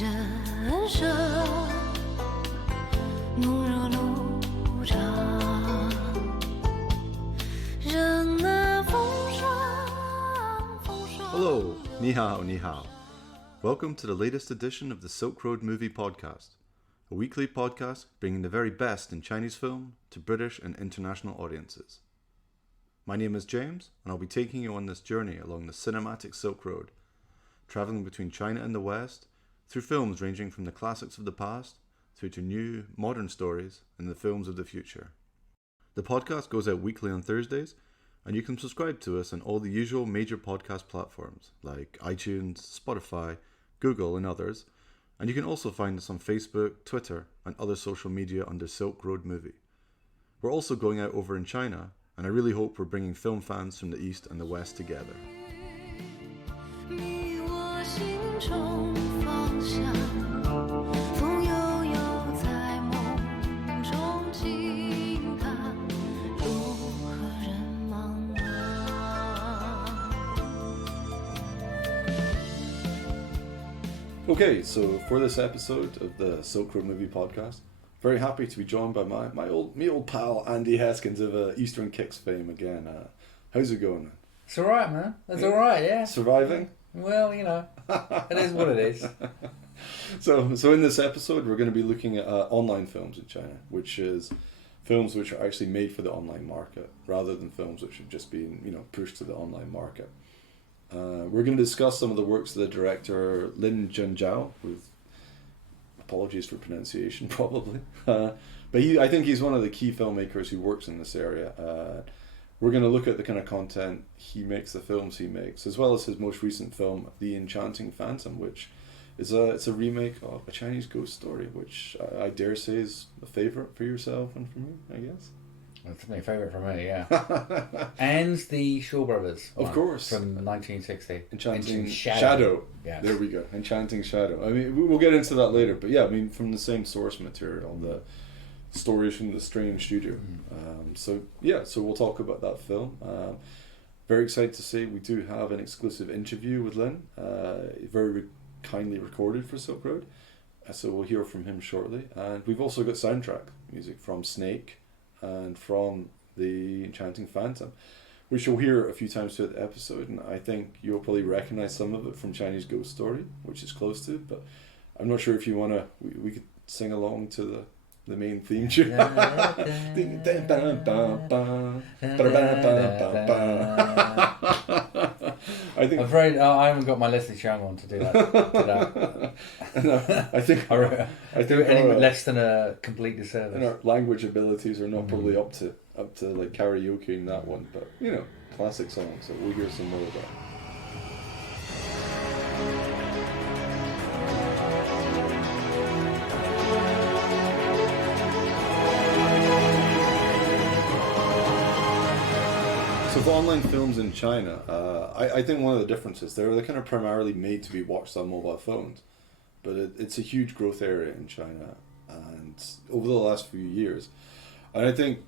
人生怒热路上，任那风霜 Hello, ni hao, ni hao. Welcome to the latest edition of the Silk Road Movie Podcast, a weekly podcast bringing the very best in Chinese film to British and international audiences. My name is James, and I'll be taking you on this journey along the cinematic Silk Road, travelling between China and the West, through films ranging from the classics of the past through to new, modern stories and the films of the future. The podcast goes out weekly on Thursdays, and you can subscribe to us on all the usual major podcast platforms like iTunes, Spotify, Google and others, and you can also find us on Facebook, Twitter and other social media under Silk Road Movie. We're also going out over in China, and I really hope we're bringing film fans from the East and the West together. 迷我心中方向，风悠悠在梦中惊叹，路和人茫茫。 Okay, so for this episode of the Silk Road Movie Podcast, very happy to be joined by my old pal Andy Heskins of Eastern Kicks fame again. How's it going? It's alright, man. It's alright, yeah. Surviving? Well, you know, it is what it is. So in this episode, we're going to be looking at online films in China, which is films which are actually made for the online market, rather than films which have just been, pushed to the online market. We're going to discuss some of the works of the director Lin Zhenzhao, with apologies for pronunciation, probably. But I think he's one of the key filmmakers who works in this area. We're going to look at the kind of content he makes, the films he makes, as well as his most recent film, The Enchanting Phantom, which is it's a remake of a Chinese ghost story, which I dare say is a favourite for yourself and for me, I guess. It's my favourite for me, yeah. And the Shaw Brothers. Of course. From 1960. Enchanting Shadow. Yeah. There we go. Enchanting Shadow. I mean, we'll get into that later, but yeah, I mean, from the same source material, the stories from the Strange Studio. So we'll talk about that film. Very excited to say we do have an exclusive interview with Lin, very kindly recorded for Silk Road. So we'll hear from him shortly. And we've also got soundtrack music from Snake and from The Enchanting Phantom, which you'll hear a few times throughout the episode, and I think you'll probably recognise some of it from Chinese Ghost Story, which is close to, but I'm not sure if you want to, we could sing along to the main theme tune. I think. I'm afraid I haven't got my Leslie Cheung on to do that. No, I think do anything less than a complete disservice. And our language abilities are not probably up to like karaokeing that one, but classic song. So we'll hear some more of that. So for online films in China, I think one of the differences, they're kind of primarily made to be watched on mobile phones, but it's a huge growth area in China, and over the last few years, and I think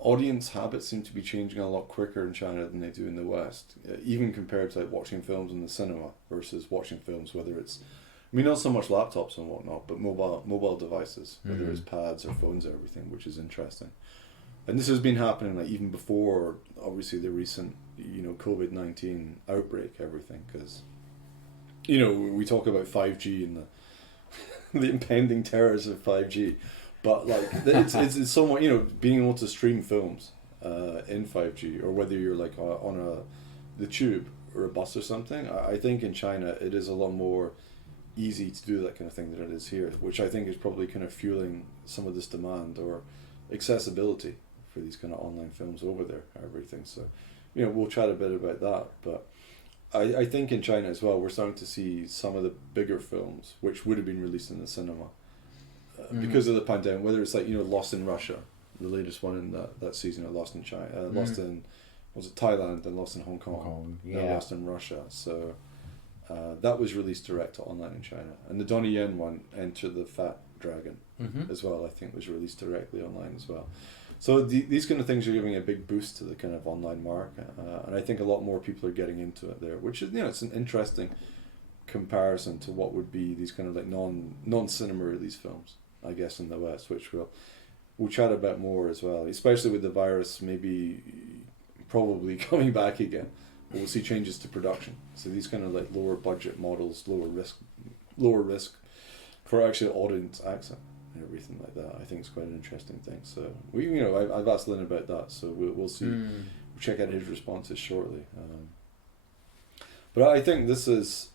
audience habits seem to be changing a lot quicker in China than they do in the West, even compared to like watching films in the cinema versus watching films, whether it's, not so much laptops and whatnot, but mobile devices, whether it's pads or phones or everything, which is interesting. And this has been happening like even before, obviously, the recent, COVID-19 outbreak, everything, because, we talk about 5G and the impending terrors of 5G, but like it's somewhat, being able to stream films in 5G, or whether you're like on the tube or a bus or something. I think in China it is a lot more easy to do that kind of thing than it is here, which I think is probably kind of fueling some of this demand or accessibility for these kind of online films over there, everything. So, we'll chat a bit about that, but I think in China as well, we're starting to see some of the bigger films which would have been released in the cinema because of the pandemic, whether it's like, Lost in Russia, the latest one in that season, or Lost in China, Lost in, was it Thailand, and Lost in Hong Kong, Lost in Russia. So that was released direct to online in China, and the Donnie Yen one, Enter the Fat Dragon, as well, I think was released directly online as well. So these kind of things are giving a big boost to the kind of online market, and I think a lot more people are getting into it there, which is, it's an interesting comparison to what would be these kind of like non-cinema release films, I guess, in the West, which we'll chat about more as well, especially with the virus maybe probably coming back again. We'll see changes to production. So these kind of like lower budget models, lower risk for actually audience access and everything like that. I think it's quite an interesting thing. So I've asked Lin about that, so we'll see. We'll check out his responses shortly. But I think this is,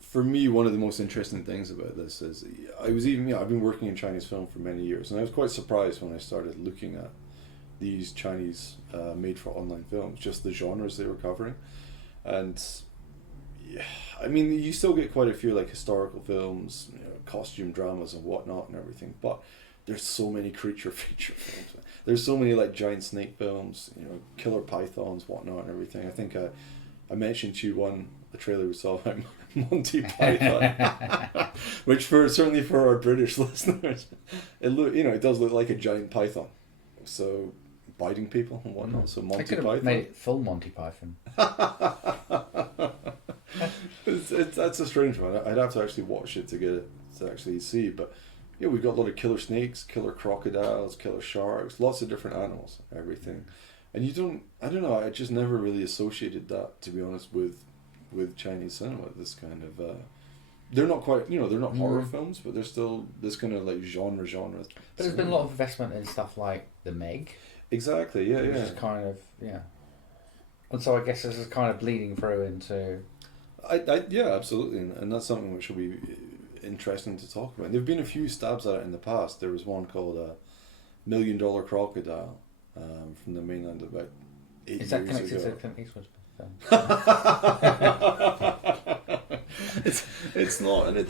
for me, one of the most interesting things about this is I've been working in Chinese film for many years, and I was quite surprised when I started looking at these Chinese made for online films, just the genres they were covering. And yeah, I mean, you still get quite a few like historical films, costume dramas and whatnot and everything, but there's so many creature feature films. There's so many like giant snake films, killer pythons, whatnot and everything. I think I mentioned to you the trailer we saw about Monty Python, which certainly for our British listeners, it does look like a giant python, so biting people and whatnot. So Monty Python. I could have made it full Monty Python. That's a strange one. I'd have to actually watch it to get it to actually see. But we've got a lot of killer snakes, killer crocodiles, killer sharks, lots of different animals, everything. And I don't know. I just never really associated that, to be honest, with Chinese cinema. This kind of they're not quite, they're not horror films, but they're still this kind of like genre. But there's been a lot of investment in stuff like The Meg. Exactly. Yeah. Which is kind of and so I guess this is kind of bleeding through into. Yeah, absolutely, and that's something which will be interesting to talk about. There've been a few stabs at it in the past. There was one called $1 Million Crocodile from the mainland about 8 years ago. Is that connected to Clint Eastwood's film? It's not, and it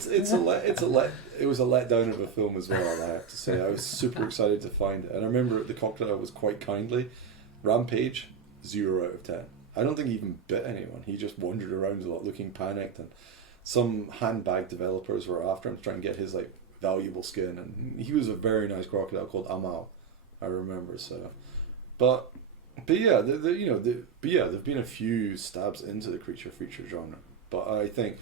was a letdown of a film as well. I have to say, I was super excited to find it, and I remember the crocodile was quite kindly. Rampage, 0 out of 10. I don't think he even bit anyone. He just wandered around a lot, looking panicked, and some handbag developers were after him to try and get his like valuable skin. And he was a very nice crocodile called Amal, I remember. So, but yeah, there've been a few stabs into the creature feature genre. But I think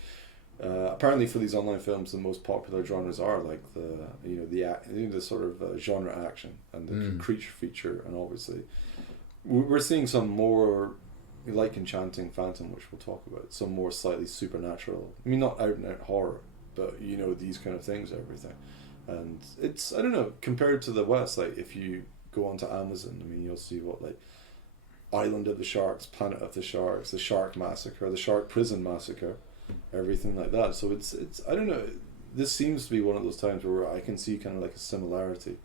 apparently for these online films, the most popular genres are like the sort of genre action and the creature feature, and obviously we're seeing some more. Like Enchanting Phantom, which we'll talk about, some more slightly supernatural. I mean, not out and out horror, but these kind of things, everything. And it's, I don't know, compared to the West, like if you go onto Amazon, I mean, you'll see what like Island of the Sharks, Planet of the Sharks, the Shark Massacre, the Shark Prison Massacre, everything like that. So it's I don't know. This seems to be one of those times where I can see kind of like a similarity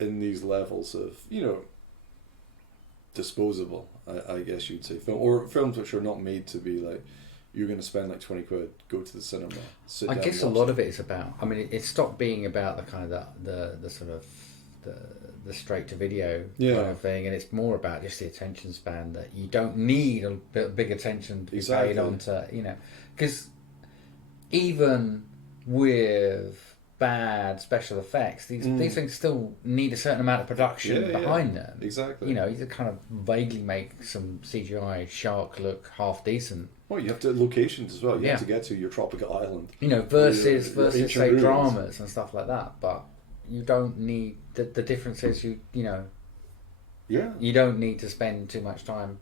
in these levels of disposable, I guess you'd say, or films which are not made to be like you're going to spend like 20 quid, go to the cinema, sit down. I guess a lot of it is about. I mean, it stopped being about the kind of the sort of the straight to video kind of thing, and it's more about just the attention span that you don't need a big attention to be paid onto, because even with bad special effects, these things still need a certain amount of production behind them. Exactly. You kind of vaguely make some CGI shark look half decent. Well, you have to locations as well. You have to get to your tropical island. Versus say ruins. Dramas and stuff like that. But you don't need the difference is you don't need to spend too much time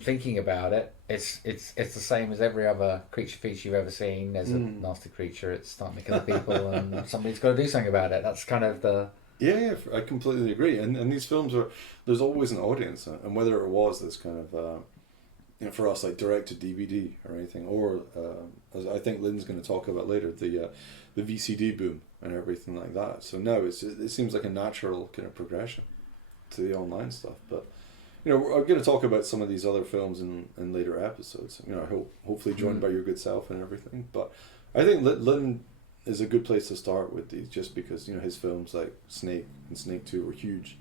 thinking about it. It's the same as every other creature feature you've ever seen. There's a nasty creature, it's starting to kill people, and somebody's got to do something about it. That's kind of the... Yeah, I completely agree. And these films there's always an audience, and whether it was this kind of, for us, like direct to DVD or anything, or as I think Lin's going to talk about later, the VCD boom and everything like that. So now it seems like a natural kind of progression to the online stuff, but. We're going to talk about some of these other films in later episodes. Hopefully joined by your good self and everything. But I think Lin is a good place to start with these, just because his films like Snake and Snake 2 were huge.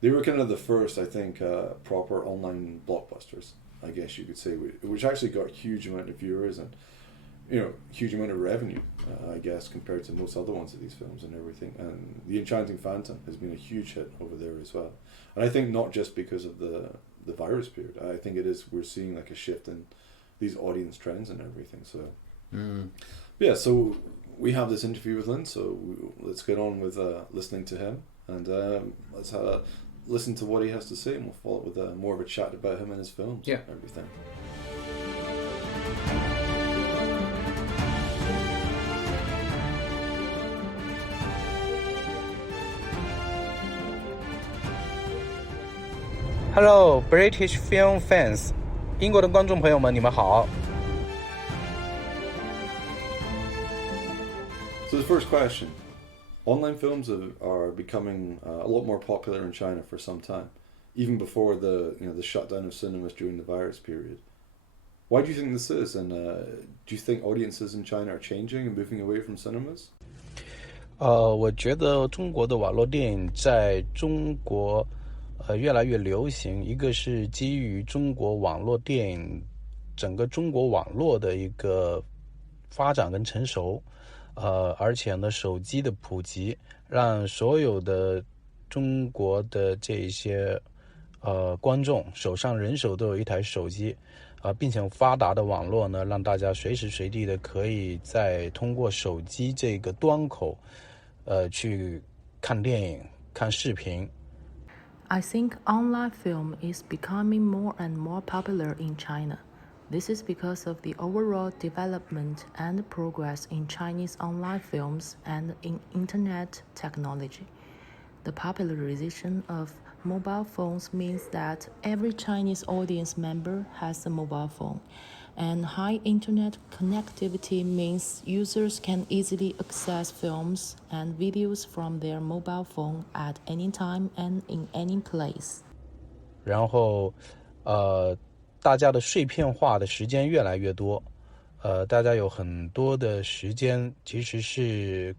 They were kind of the first, I think, proper online blockbusters, I guess you could say, which actually got a huge amount of viewers and huge amount of revenue, I guess, compared to most other ones of these films and everything. And The Enchanting Phantom has been a huge hit over there as well. And I think not just because of the virus period. I think we're seeing like a shift in these audience trends and everything. So yeah, so we have this interview with Lin, so let's get on with listening to him, and let's listen to what he has to say, and we'll follow up with more of a chat about him and his films and everything. Hello, British film fans， 英国的观众朋友们，你们好。So the first question, online films are becoming a lot more popular in China for some time, even before the shutdown of cinemas during the virus period. Why do you think this is, and do you think audiences in China are changing and moving away from cinemas? 我觉得中国的网络电影在中国越来越流行，一个是基于中国网络电影整个中国网络的一个发展跟成熟，而且呢手机的普及让所有的中国的这些观众手上人手都有一台手机，并且发达的网络呢让大家随时随地的可以在通过手机这个端口去看电影看视频。I think online film is becoming more and more popular in China. This is because of the overall development and progress in Chinese online films and in internet technology. The popularization of mobile phones means that every Chinese audience member has a mobile phone, and high internet connectivity means users can easily access films and videos from their mobile phone at any time and in any place. 然后大家的碎片化的时间越来越多，大家有很多的时间其实是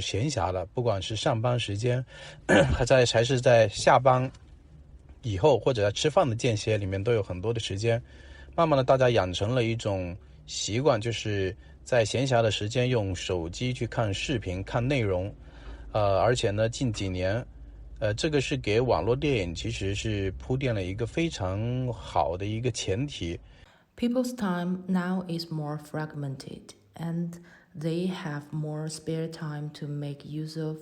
闲暇的，不管是上班时间还是在下班以后或者在吃饭的间歇里面都有很多的时间。慢慢的大家养成了一种习惯，就是在闲暇的时间用手机去看视频看内容，而且呢近几年这个是给网络电影其实是铺垫了一个非常好的一个前提。 People's time now is more fragmented, and they have more spare time to make use of,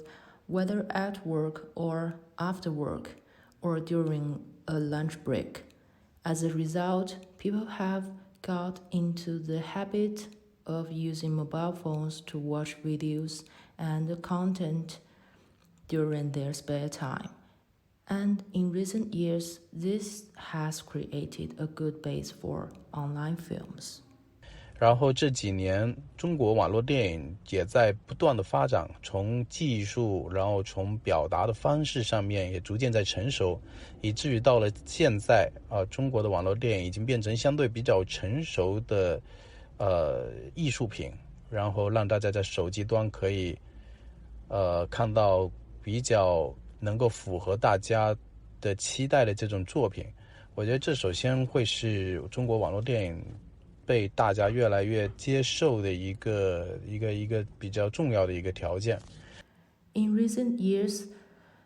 whether at work or after work or during a lunch break. As a result, people have got into the habit of using mobile phones to watch videos and content during their spare time. And in recent years, this has created a good base for online films. 然后这几年中国网络电影也在不断的发展，从技术然后从表达的方式上面也逐渐在成熟，以至于到了现在中国的网络电影已经变成相对比较成熟的艺术品，然后让大家在手机端可以看到比较能够符合大家的期待的这种作品。我觉得这首先会是中国网络电影被大家越来越接受的一个比较重要的一个条件。 In recent years,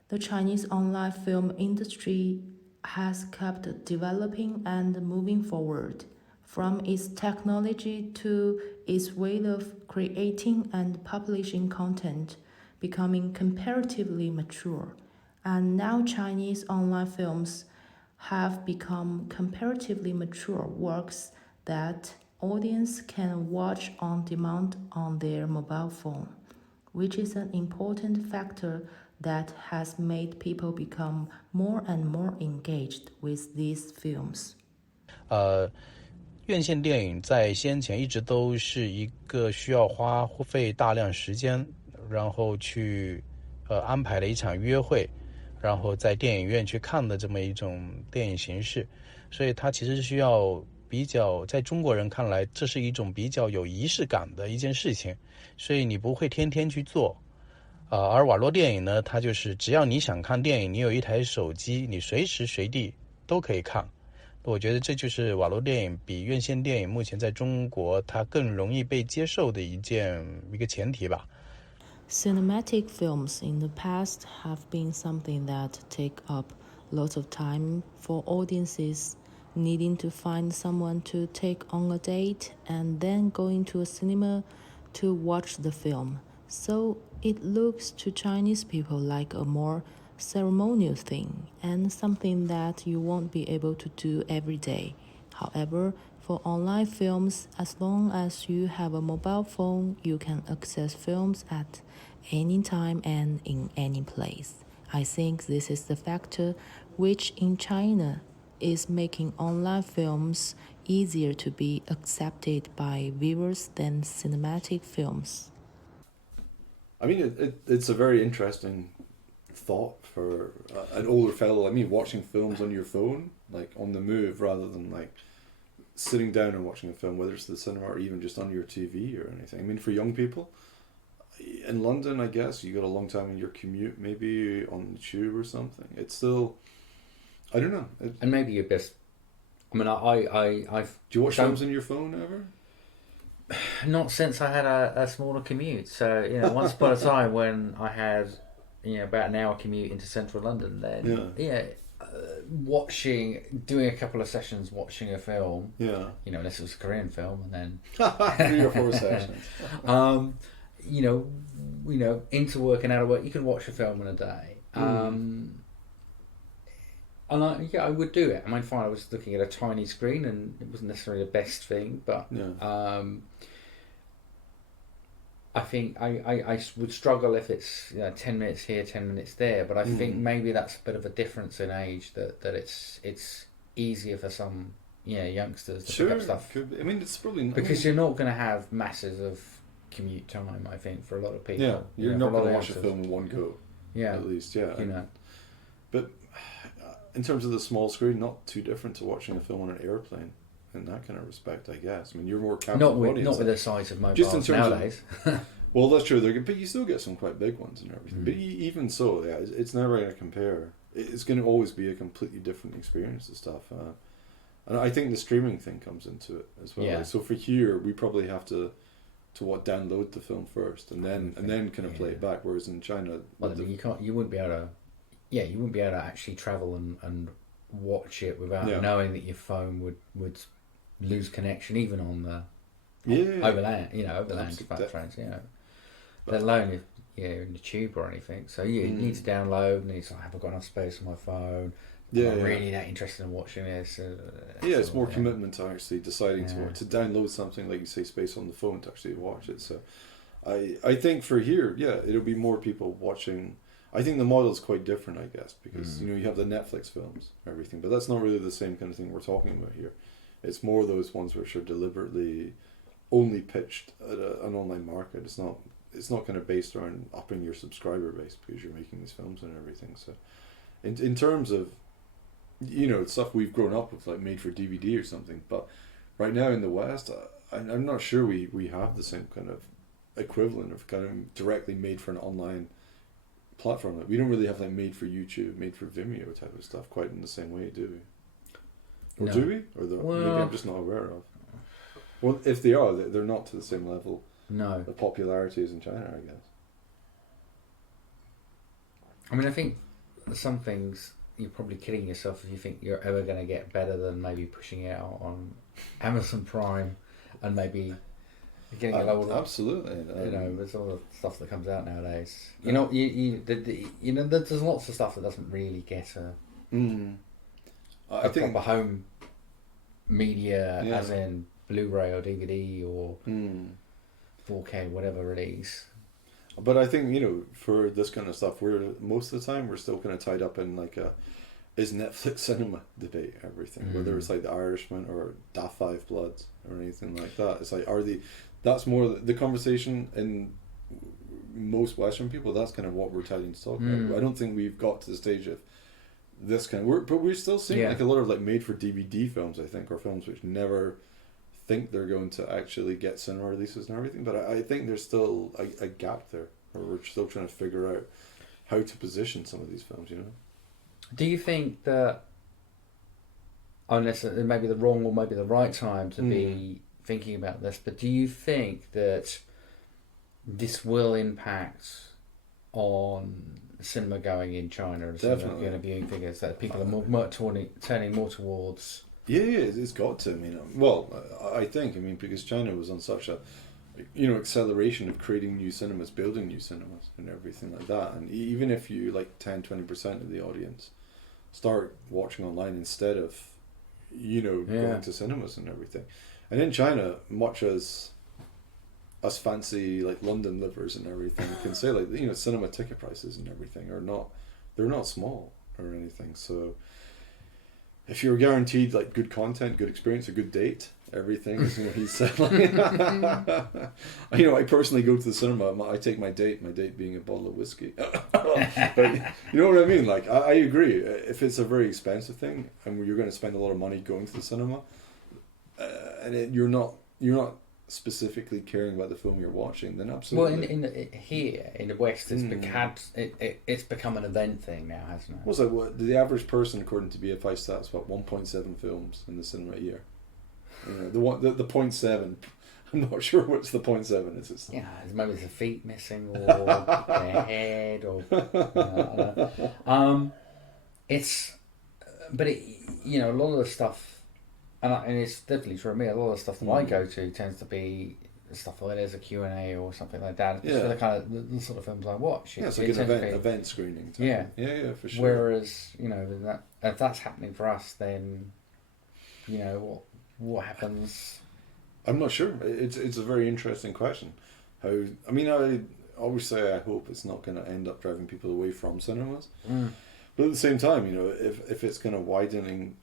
the Chinese online film industry has kept developing and moving forward, from its technology to its way of creating and publishing content, becoming comparatively mature. And now Chinese online films have become comparatively mature works that audience can watch on demand on their mobile phone, which is an important factor that has made people become more and more engaged with these films. 院线电影在先前一直都是一个需要花费大量时间，然后去安排了一场约会，然后在电影院去看的这么一种电影形式，所以它其实需要比较，在中国人看来这是一种比较有仪式感的一件事情，所以你不会天天去做。而网络电影呢，它就是只要你想看电影，你有一台手机，你随时随地都可以看。我觉得这就是网络电影比院线电影目前在中国它更容易被接受的一个前提吧。Cinematic films in the past have been something that take up lots of time for audiences needing to find someone to take on a date, and then going to a cinema to watch the film. So it looks to Chinese people like a more ceremonial thing and something that you won't be able to do every day. However, for online films, as long as you have a mobile phone, you can access films at any time and in any place. I think this is the factor which in China is making online films easier to be accepted by viewers than cinematic films. I mean, it's a very interesting thought for an older fellow like me, watching films on your phone, like on the move, rather than like sitting down and watching a film, whether it's the cinema or even just on your TV or anything. I mean, for young people in London, I guess you got a long time in your commute, maybe on the tube or something. It's still, I don't know. And maybe your best. I mean, I've. Do you watch films on your phone ever? Not since I had a smaller commute. So, once upon a time when I had, about an hour commute into central London, then, doing a couple of sessions watching a film, unless it was a Korean film, and then 3 or 4 sessions. Into work and out of work, you can watch a film in a day. And I would do it. I mean, fine, I was looking at a tiny screen and it wasn't necessarily the best thing, but I think I would struggle if it's 10 minutes here, 10 minutes there, but I think maybe that's a bit of a difference in age, that it's easier for some youngsters to pick up stuff. Could be. I mean, it's probably not, because you're not going to have masses of commute time, I think, for a lot of people. Yeah, you're not going to watch a film in one go. Yeah. At least, yeah. But in terms of the small screen, not too different to watching a film on an airplane in that kind of respect, I guess. I mean, you're more capable audience. Not with the size of mobiles just in terms nowadays. Well, that's true. But you still get some quite big ones and everything. But even so, yeah, it's never going to compare. It's going to always be a completely different experience and stuff. And I think the streaming thing comes into it as well. Yeah. Like, so for here, we probably have to download the film first and then kind of play it back. Whereas in China, well, I mean, you wouldn't be able to. Yeah, you wouldn't be able to actually travel and watch it without knowing that your phone would lose connection, even on the overland trains. Let alone if you're in the tube or anything. So you need to download, and it's like, have I got enough space on my phone? Am I really that interested in watching this? It's more commitment to actually deciding to download something, like you say, space on the phone to actually watch it. So I think for here, it'll be more people watching. I think the model is quite different, I guess, because you have the Netflix films, everything, but that's not really the same kind of thing we're talking about here. It's more those ones which are deliberately only pitched at an online market. It's not kind of based around upping your subscriber base because you're making these films and everything. So, in terms of stuff we've grown up with, like made for DVD or something, but right now in the West, I'm not sure we have the same kind of equivalent of kind of directly made for an online platform. Like, we don't really have like made for YouTube, made for Vimeo type of stuff quite in the same way, do we? Or do we? Or maybe I'm just not aware of. Well, if they are, they're not to the same level of popularity as in China, I guess. I mean, I think some things you're probably kidding yourself if you think you're ever going to get better than maybe pushing it out on Amazon Prime and maybe getting a lower. Absolutely. There's all the stuff that comes out nowadays. There's lots of stuff that doesn't really get a proper home media, as in Blu-ray or DVD or 4K, whatever release. But I think, for this kind of stuff, most of the time we're still kind of tied up in like is Netflix cinema debate, everything. Whether it's like The Irishman or Da 5 Bloods or anything like that. It's like, that's more the conversation in most Western people, that's kind of what we're tied into talking about. I don't think we've got to the stage of this kind of, but we're still seeing like a lot of like made for DVD films, I think, or films which never think they're going to actually get cinema releases and everything. But I think there's still a gap there, where we're still trying to figure out how to position some of these films. Do you think that, unless it may be the wrong or maybe the right time to be thinking about this, but do you think that this will impact on cinema going in China and cinema viewing figures, that people are more turning more towards Yeah, it's got to. I mean, well, I think, I mean, because China was on such a, acceleration of creating new cinemas, building new cinemas, and everything like that. And even if you, like, 10-20% of the audience start watching online instead of, going to cinemas and everything. And in China, much as us fancy, like, London livers and everything can say, like, cinema ticket prices and everything they're not small or anything. So if you're guaranteed, like, good content, good experience, a good date, everything is, he's said, like, I personally go to the cinema, I take my date being a bottle of whiskey. But you know what I mean? Like, I agree. If it's a very expensive thing and you're going to spend a lot of money going to the cinema, and you're not specifically caring about the film you're watching, then absolutely. Well, here in the West, it's become an event thing now, hasn't it? What's like the average person, according to BFI stats, what 1.7 films in the cinema a year? The 0.7. I'm not sure what's the 0.7 is. It's maybe there's a feet missing or their head or. But a lot of the stuff. And it's definitely true of me. A lot of the stuff that I go to tends to be stuff where there's a Q&A or something like that. It's for the kind of the sort of films I watch. It's like an event screening. Yeah, for sure. Whereas if that's happening for us, then what happens? I'm not sure. It's a very interesting question. I always say I hope it's not going to end up driving people away from cinemas. But at the same time, if it's kind of widening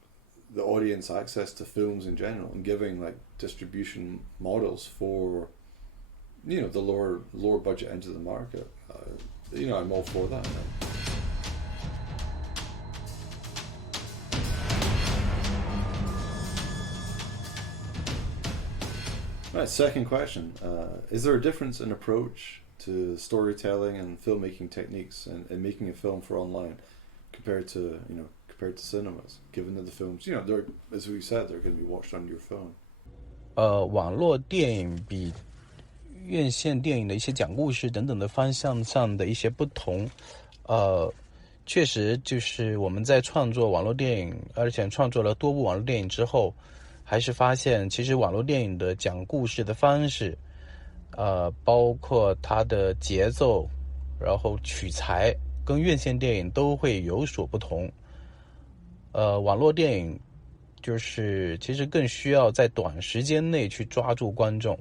the audience access to films in general and giving, like, distribution models for the lower budget end of the market, I'm all for that. Right, second question. Is there a difference in approach to storytelling and filmmaking techniques and making a film for online compared to cinemas, given that the films, they're, as we said, they're going to be watched on your phone. 网络电影比院线电影的一些讲故事等等的方向上的一些不同，确实就是我们在创作网络电影，而且创作了多部网络电影之后，还是发现其实网络电影的讲故事的方式，包括它的节奏，然后取材，跟院线电影都会有所不同。网络电影就是其实更需要在短时间内去抓住观众。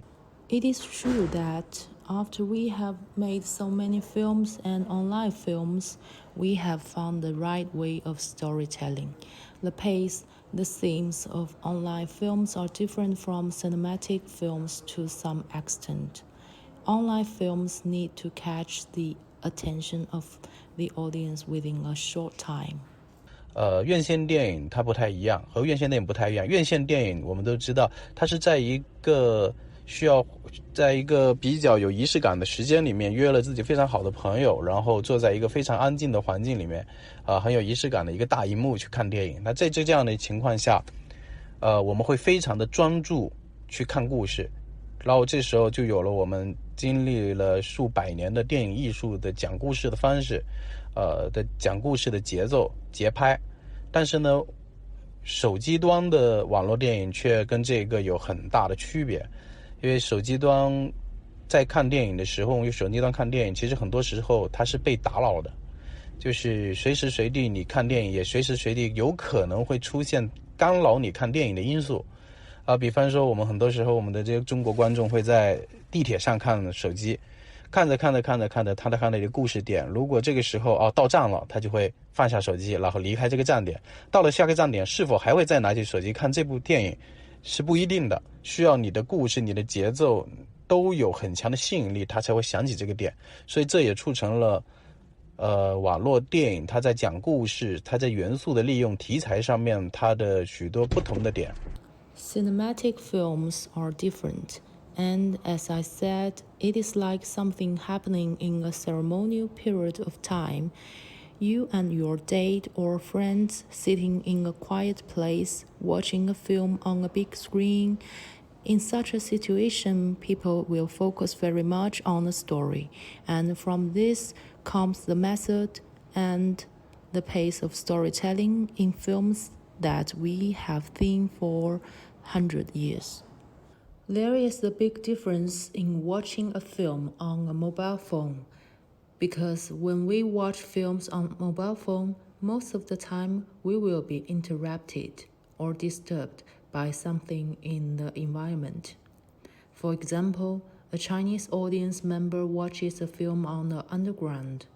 It is true that after we have made so many films and online films, we have found the right way of storytelling. The pace, the themes of online films are different from cinematic films to some extent. Online films need to catch the attention of the audience within a short time. 院线电影它不太一样，和院线电影不太一样。院线电影我们都知道，它是在一个比较有仪式感的时间里面，约了自己非常好的朋友，然后坐在一个非常安静的环境里面，很有仪式感的一个大荧幕去看电影。那在这样的情况下，我们会非常的专注去看故事，然后这时候就有了我们经历了数百年的电影艺术的讲故事的方式，的讲故事的节奏节拍。但是呢，手机端的网络电影却跟这个有很大的区别，因为手机端在看电影的时候，用手机端看电影，其实很多时候它是被打扰的，就是随时随地你看电影，也随时随地有可能会出现干扰你看电影的因素。比方说我们很多时候我们的这些中国观众会在地铁上看手机，看着他的看的一个故事点，如果这个时候到站了，他就会放下手机，然后离开这个站点。到了下个站点，是否还会再拿起手机看这部电影是不一定的，需要你的故事、你的节奏都有很强的吸引力，他才会想起这个点。所以这也促成了网络电影它在讲故事、它在元素的利用、题材上面它的许多不同的点。Cinematic films are different, and as I said, it is like something happening in a ceremonial period of time. You and your date or friends sitting in a quiet place, watching a film on a big screen. In such a situation, people will focus very much on the story, and from this comes the method and the pace of storytelling in films that we have seen for 100 years. There is a big difference in watching a film on a mobile phone, because when we watch films on mobile phone, most of the time we will be interrupted or disturbed by something in the environment. For example, a Chinese audience member watches a film on the underground.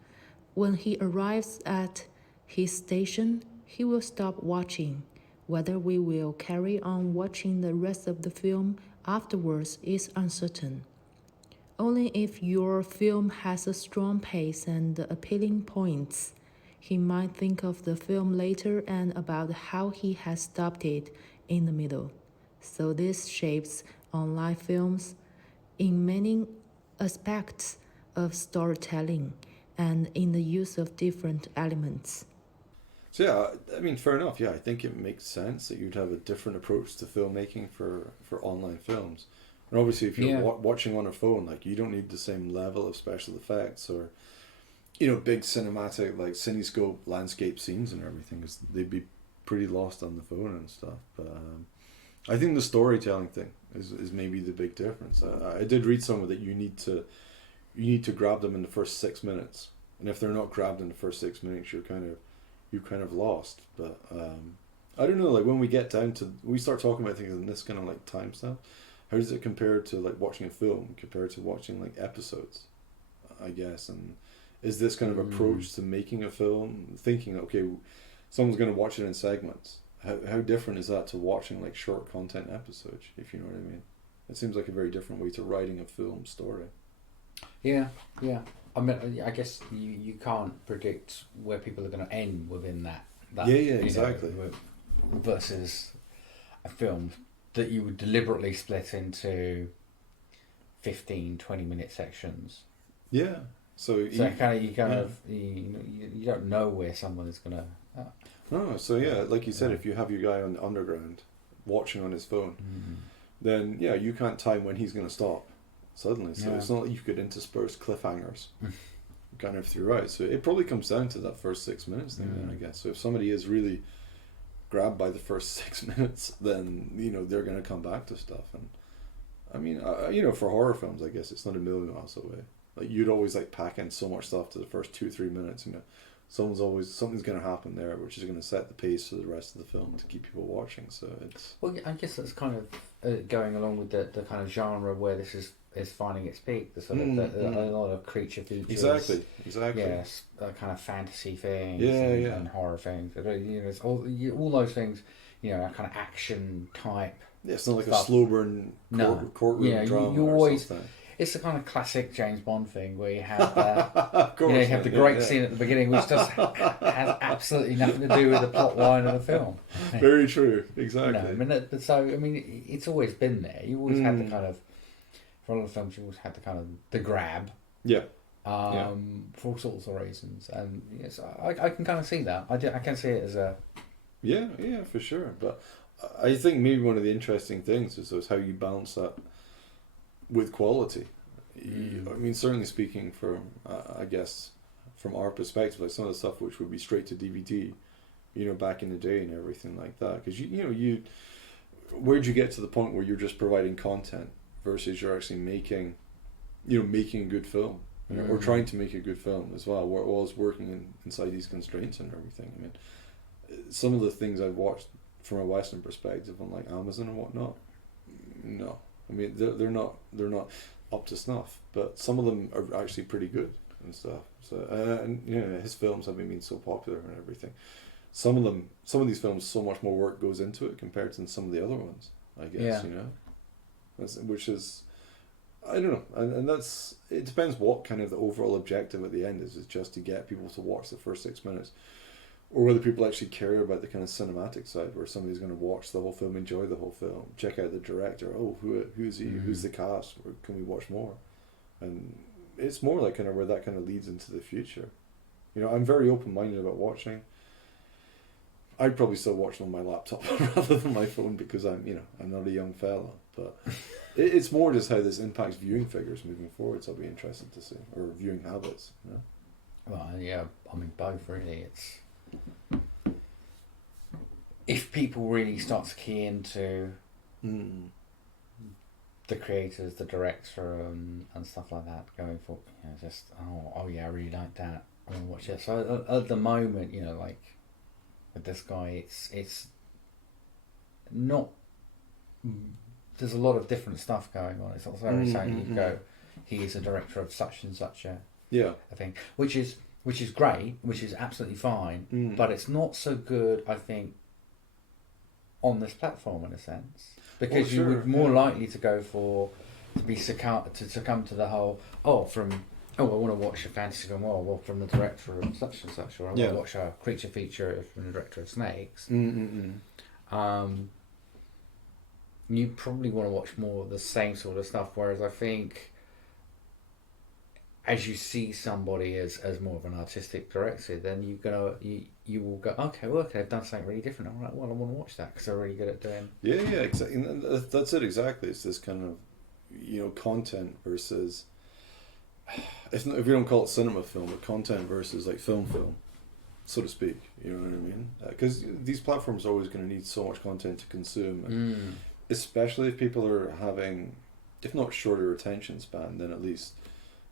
When he arrives at his station, he will stop watching. Whether we will carry on watching the rest of the film afterwards is uncertain. Only if your film has a strong pace and appealing points, he might think of the film later and about how he has stopped it in the middle. So this shapes online films in many aspects of storytelling and in the use of different elements. So yeah, I mean, fair enough. Yeah, I think it makes sense that you'd have a different approach to filmmaking for online films. And obviously, if you're watching on a phone, like you don't need the same level of special effects or, big cinematic like cinescope landscape scenes and everything, because they'd be pretty lost on the phone and stuff. But I think the storytelling thing is maybe the big difference. I did read somewhere that you need to grab them in the first 6 minutes, and if they're not grabbed in the first 6 minutes, you're kind of lost. But I don't know. Like when we start talking about things in this kind of like time stuff, how does it compare to like watching a film compared to watching like episodes, I guess? And is this kind of approach to making a film, thinking, okay, someone's going to watch it in segments? How different is that to watching like short content episodes, if you know what I mean? It seems like a very different way to writing a film story. Yeah. I mean, I guess you can't predict where people are going to end within that. Exactly. Versus a film that you would deliberately split into 15, 20-minute sections. Yeah. So you don't know where someone is going to... No, so yeah, like you said, if you have your guy on the underground watching on his phone, then yeah, you can't time when he's going to stop suddenly. So it's not like you could intersperse cliffhangers kind of throughout. So it probably comes down to that first 6 minutes thing, then, I guess. So if somebody is really grabbed by the first 6 minutes, then they're going to come back to stuff. And I mean, for horror films, I guess it's not a million miles away. Like you'd always like pack in so much stuff to the first 2-3 minutes. Something's going to happen there, which is going to set the pace for the rest of the film to keep people watching. So it's I guess that's kind of going along with the kind of genre where this is finding its peak. The sort of a lot of creature features. Exactly. Yes, a kind of fantasy things. Yeah. And horror things. It's all those things. A kind of action type. Yeah, it's not like stuff. a slow burn courtroom drama. You or always. something. It's the kind of classic James Bond thing where you have you have the great scene at the beginning, which just has absolutely nothing to do with the plot line of the film. Very true, exactly. It's always been there. You always had the kind of, for a lot of films, you always had the kind of the grab. Yeah. For all sorts of reasons, and yes, I can kind of see that. I can see it as a. Yeah, for sure. But I think maybe one of the interesting things is how you balance that with quality. I mean, certainly speaking from, I guess, from our perspective, like some of the stuff which would be straight to DVD, back in the day and everything like that. Because where'd you get to the point where you're just providing content versus you're actually making a good film, or trying to make a good film as well, whilst working inside these constraints and everything. I mean, some of the things I've watched from a Western perspective on like Amazon and whatnot, no. I mean, they're not up to snuff, but some of them are actually pretty good and stuff. So his films have been so popular and everything. Some of these films, so much more work goes into it compared to some of the other ones, I guess. Which is, I don't know, and that's, it depends what kind of the overall objective at the end is just to get people to watch the first 6 minutes. Or whether people actually care about the kind of cinematic side, where somebody's going to watch the whole film, enjoy the whole film, check out the director. Oh, who is he? Who's the cast? Or can we watch more? And it's more like kind of where that kind of leads into the future. I'm very open-minded about watching. I'd probably still watch on my laptop rather than my phone because I'm not a young fella. But it's more just how this impacts viewing figures moving forward. So I'll be interested to see, or viewing habits. Well, yeah, I mean both really. It's if if people really start to key into the creators, the director, and stuff like that, going for, you know, just oh yeah, I really like that, I want to watch it. So at the moment, you know, like with this guy, it's not. There's a lot of different stuff going on. It's not very saying you go, he is a director of such and such a thing, which is great, which is absolutely fine, but it's not so good, I think, on this platform in a sense, because you would more likely to go for to succumb to the whole I want to watch a fantasy film, well from the director of such and such, or I want to watch a creature feature from the director of Snakes. You probably want to watch more of the same sort of stuff, whereas I think as you see somebody as more of an artistic director, then you will go, okay, they've done something really different. I'm like, well, I want to watch that because they're really good at doing. Yeah, exactly. And that's it exactly. It's this kind of, you know, content versus, if you don't call it cinema film, but content versus like film, so to speak. You know what I mean? Because these platforms are always going to need so much content to consume, and especially if people are having, if not shorter attention span, then at least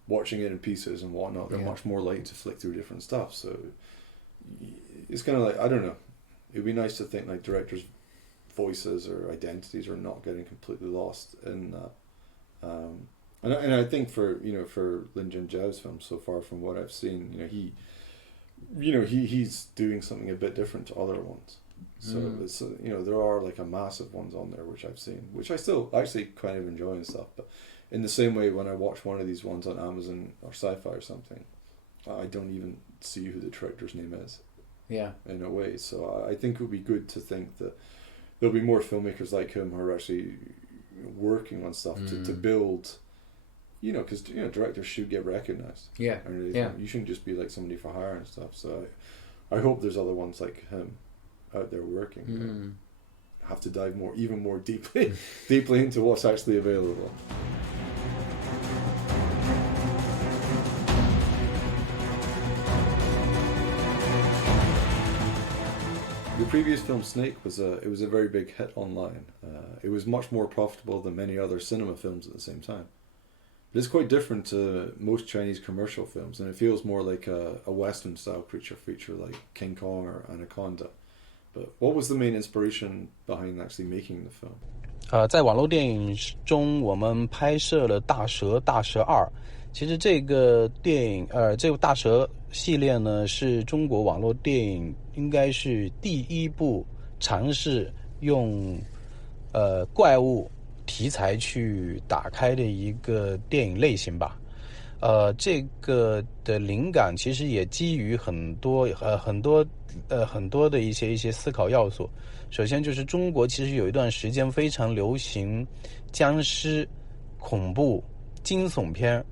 watching it in pieces and whatnot, they're much more likely to flick through different stuff. So it's kind of like, I don't know, it'd be nice to think like directors' voices or identities are not getting completely lost in that. And I think for Lin Zhenzhao's film so far, from what I've seen, he's doing something a bit different to other ones. So it's there are like a massive ones on there which I've seen, which I still actually kind of enjoy and stuff. But in the same way, when I watch one of these ones on Amazon or Sci-Fi or something, I don't even see who the director's name is. Yeah. In a way, so I think it would be good to think that there'll be more filmmakers like him who are actually working on stuff to build. Because directors should get recognized. Yeah. You shouldn't just be like somebody for hire and stuff. So I hope there's other ones like him out there working. Have to dive even more deeply into what's actually available. The previous film Snake was a very big hit online. It was much more profitable than many other cinema films at the same time. But it's quite different to most Chinese commercial films, and it feels more like a Western style creature feature like King Kong or Anaconda. But what was the main inspiration behind actually making the film? 在网络电影中，我们拍摄了《大蛇2》。其实这个电影，这部《大蛇》系列呢，是中国网络电影应该是第一部尝试用怪物题材去打开的一个电影类型吧。这个的灵感其实也基于很多的一些思考要素。首先就是中国其实有一段时间非常流行僵尸、恐怖、惊悚片，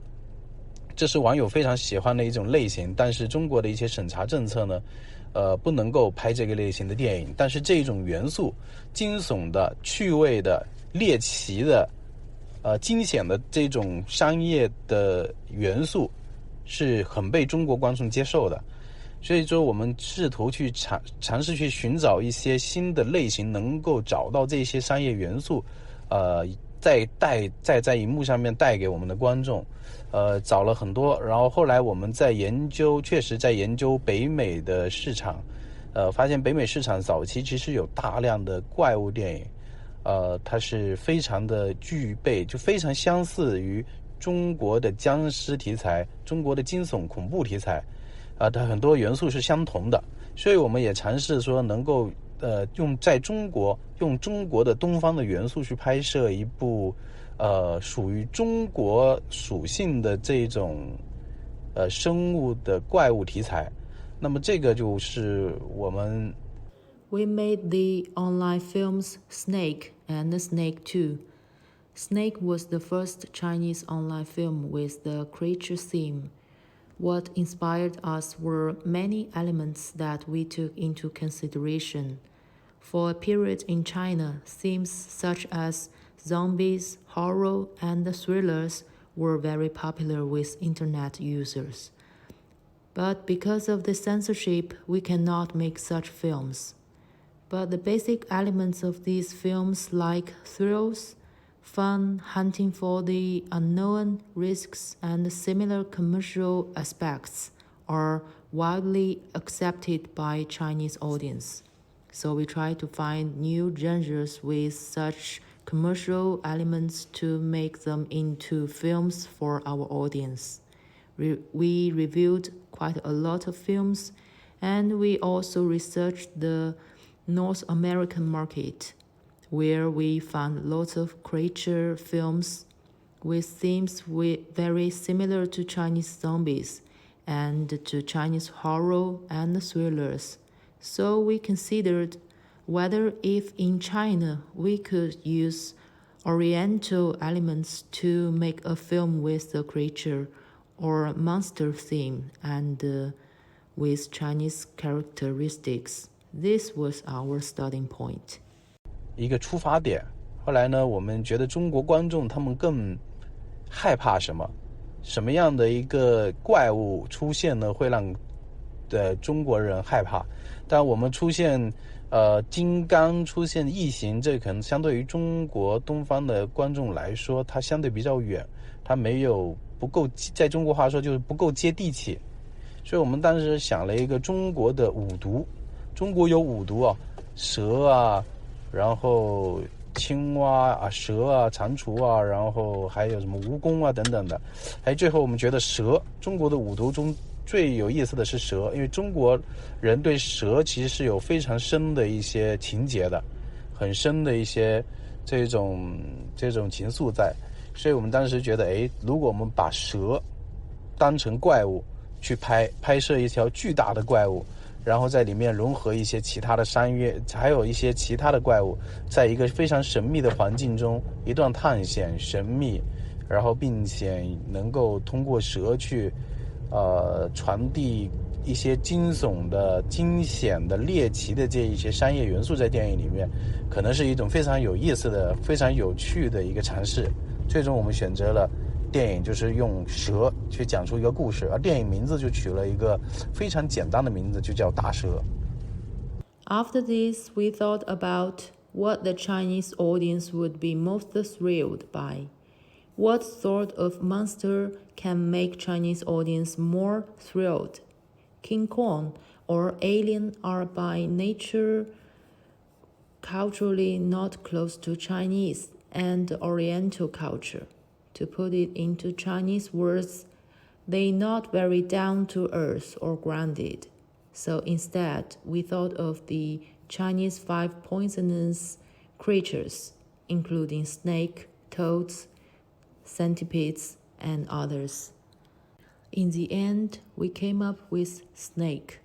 这是网友非常喜欢的一种类型。但是中国的一些审查政策呢，不能够拍这个类型的电影。但是这种元素，惊悚的、趣味的、猎奇的、惊险的这种商业的元素，是很被中国观众接受的。所以说我们试图去尝试去寻找一些新的类型，能够找到这些商业元素，再在荧幕上面带给我们的观众。找了很多，然后后来我们确实在研究北美的市场，发现北美市场早期其实有大量的怪物电影，它是非常的具备，就非常相似于中国的僵尸题材、中国的惊悚恐怖题材，它很多元素是相同的，所以我们也尝试说能够用中国的东方的元素去拍摄一部属于中国属性的这种生物的怪物题材。那么这个就是我们 We made the online films Snake and Snake 2. Snake was the first Chinese online film with the creature theme. What inspired us were many elements that we took into consideration. For a period in China, themes such as zombies, horror, and thrillers were very popular with internet users. But because of the censorship, we cannot make such films. But the basic elements of these films, like thrills, fun, hunting for the unknown, risks, and similar commercial aspects, are widely accepted by Chinese audience. So we try to find new genres with such commercial elements to make them into films for our audience. We reviewed quite a lot of films, and we also researched the North American market, where we found lots of creature films with themes very similar to Chinese zombies and to Chinese horror and thrillers. So we considered whether if in China we could use Oriental elements to make a film with a creature or monster theme and with Chinese characteristics. This was our starting point. 一个出发点。后来呢，我们觉得中国观众他们更害怕什么？什么样的一个怪物出现呢，会让中国人害怕？但我们出现金刚，出现异形，这可能相对于中国东方的观众来说，它相对比较远，它没有不够，在中国话说就是不够接地气。所以我们当时想了一个中国的五毒，中国有五毒啊，蛇啊，然后青蛙啊、蛇啊、蟾蜍啊，然后还有什么蜈蚣啊等等的。最后我们觉得蛇，中国的五毒中最有意思的是蛇，因为中国人对蛇其实是有非常深的一些情节的，很深的一些这种情愫在。所以我们当时觉得，如果我们把蛇当成怪物去拍摄一条巨大的怪物，然后在里面融合一些其他的山岳，还有一些其他的怪物，在一个非常神秘的环境中一段探险神秘，然后并且能够通过蛇去传递一些惊悚的、惊险的、猎奇的这一些商业元素在电影里面，可能是一种非常有意思的、非常有趣的一个尝试。最终我们选择了电影就是用蛇去讲出一个故事，而电影名字就取了一个非常简单的名字，就叫大蛇。 After this, we thought about what the Chinese audience would be most thrilled by. What sort of monster can make Chinese audience more thrilled? King Kong or Alien are by nature culturally not close to Chinese and Oriental culture. To put it into Chinese words, they're not very down to earth or grounded. So instead, we thought of the Chinese 5 poisonous creatures, including snake, toads, centipedes, and others. In the end, we came up with snake.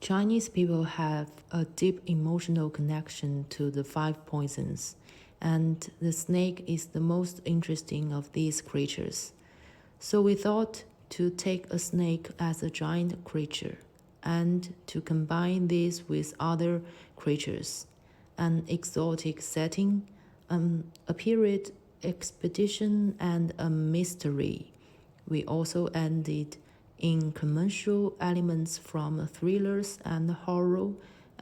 Chinese people have a deep emotional connection to the 5 poisons, and the snake is the most interesting of these creatures. So we thought to take a snake as a giant creature and to combine this with other creatures, an exotic setting, a period expedition, and a mystery. We also ended in commercial elements from thrillers and horror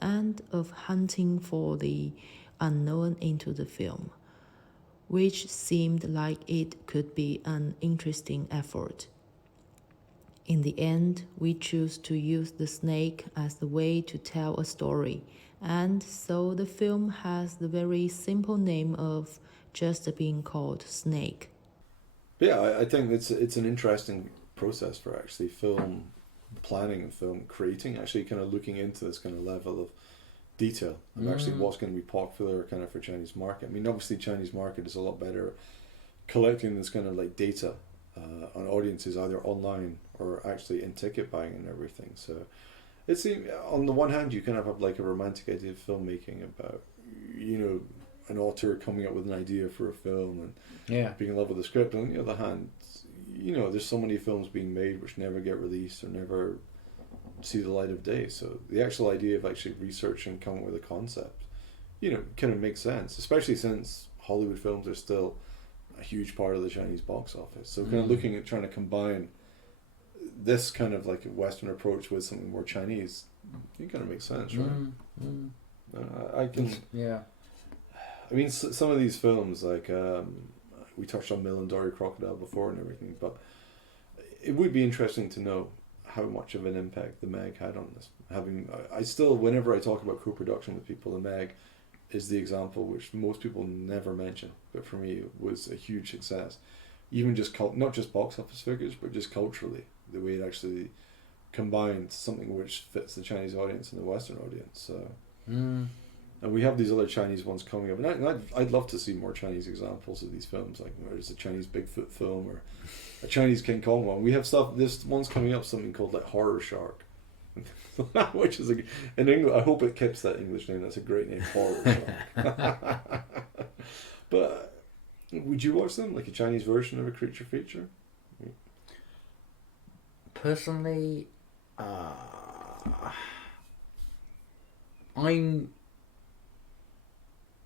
and of hunting for the unknown into the film, which seemed like it could be an interesting effort. In the end, we choose to use the snake as the way to tell a story, and so the film has the very simple name of just being called Snake. But yeah, I think it's an interesting process for actually film planning and film creating, actually kind of looking into this kind of level of detail and actually what's going to be popular kind of for Chinese market. I mean, obviously Chinese market is a lot better at collecting this kind of like data on audiences either online or actually in ticket buying and everything. So it's, on the one hand, you kind of have like a romantic idea of filmmaking about, you know, an author coming up with an idea for a film and being in love with the script. On the other hand, you know, there's so many films being made which never get released or never see the light of day. So the actual idea of actually researching, coming up with a concept, you know, kind of makes sense, especially since Hollywood films are still a huge part of the Chinese box office. So kind of looking at trying to combine this kind of like a Western approach with something more Chinese, it kind of makes sense, right? I can. Yeah. I mean, some of these films, like we touched on Mill and Dory Crocodile before and everything, but it would be interesting to know how much of an impact the Meg had on this. I still, whenever I talk about co-production with people, the Meg is the example which most people never mention, but for me it was a huge success. Even just not just box office figures, but just culturally, the way it actually combined something which fits the Chinese audience and the Western audience. So, and we have these other Chinese ones coming up, and I'd love to see more Chinese examples of these films, like there's a Chinese Bigfoot film or a Chinese King Kong one. We have stuff. This one's coming up, something called like Horror Shark. Which is in English. I hope it keeps that English name. That's a great name, Horror Shark. But would you watch them, like a Chinese version of a creature feature? Personally, I'm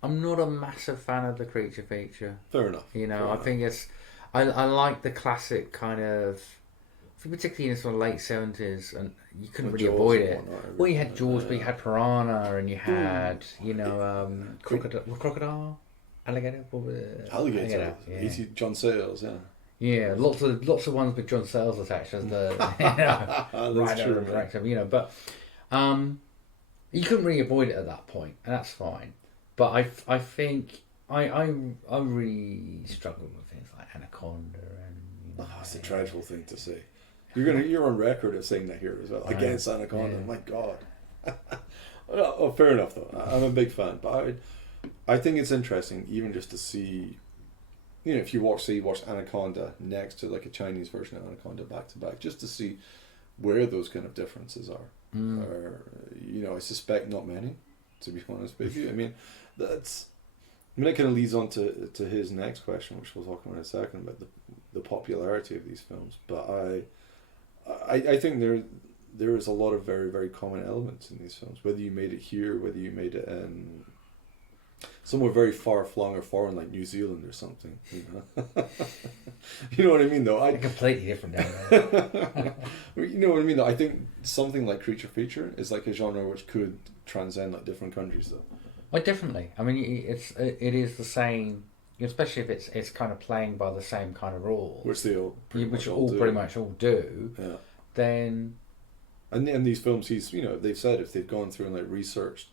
not a massive fan of the creature feature. Fair enough. You know, Fair I enough. think it's I like the classic kind of, particularly in the sort of late 70s, and you couldn't really Jaws avoid and it. whatnot, Well, you had everything. Jaws, but you had Piranha, and you had, you know, crocodile, alligator, what was it? Alligator. Yeah. Easy John Sayles, yeah. Yeah, lots of ones with John Sayles attached as the That's true, man. director, you know, but you couldn't really avoid it at that point, and that's fine. But I think I really struggle with things like Anaconda and, you know, It's a dreadful thing to say. You're on record of saying that here as well, against Anaconda. Yeah. My God. Oh, fair enough though. I'm a big fan, but I think it's interesting even just to see, you know, if you watch Anaconda next to like a Chinese version of Anaconda back to back, just to see where those kind of differences are. Or, you know, I suspect not many, to be honest with you. I mean, it kind of leads on to his next question, which we'll talk about in a second, about the popularity of these films. But I think there is a lot of very, very common elements in these films. Whether you made it here, whether you made it in somewhere very far flung or foreign, like New Zealand or something. You know, you know what I mean, though. They're completely different down there. You know what I mean, though. I think something like creature feature is like a genre which could transcend like different countries, though. Oh, definitely. I mean, it is the same, especially if it's kind of playing by the same kind of rules, Which they all pretty much do. Yeah. Then, and these films, they've said if they've gone through and like researched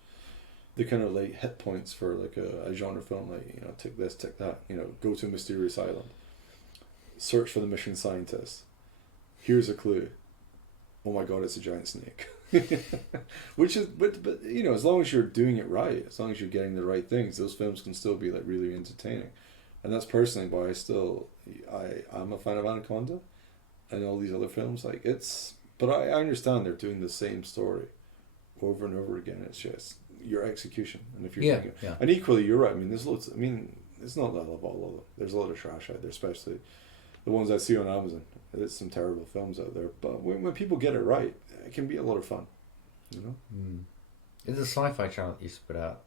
the kind of like hit points for like a genre film, like, you know, tick this, tick that, you know, go to a mysterious island, search for the missing scientist, here's a clue, oh my God, it's a giant snake. Which is, but you know, as long as you're doing it right, as long as you're getting the right things, those films can still be like really entertaining. And that's personally why I'm a fan of Anaconda and all these other films. Like, but I understand they're doing the same story over and over again. It's just your execution, and if you're doing it. And equally, you're right. I mean, there's loads. I mean, it's not that I love all of them. There's a lot of trash out there, especially the ones I see on Amazon. There's some terrible films out there, but when people get it right, it can be a lot of fun, you know. It's a Sci-Fi Channel that used to put out.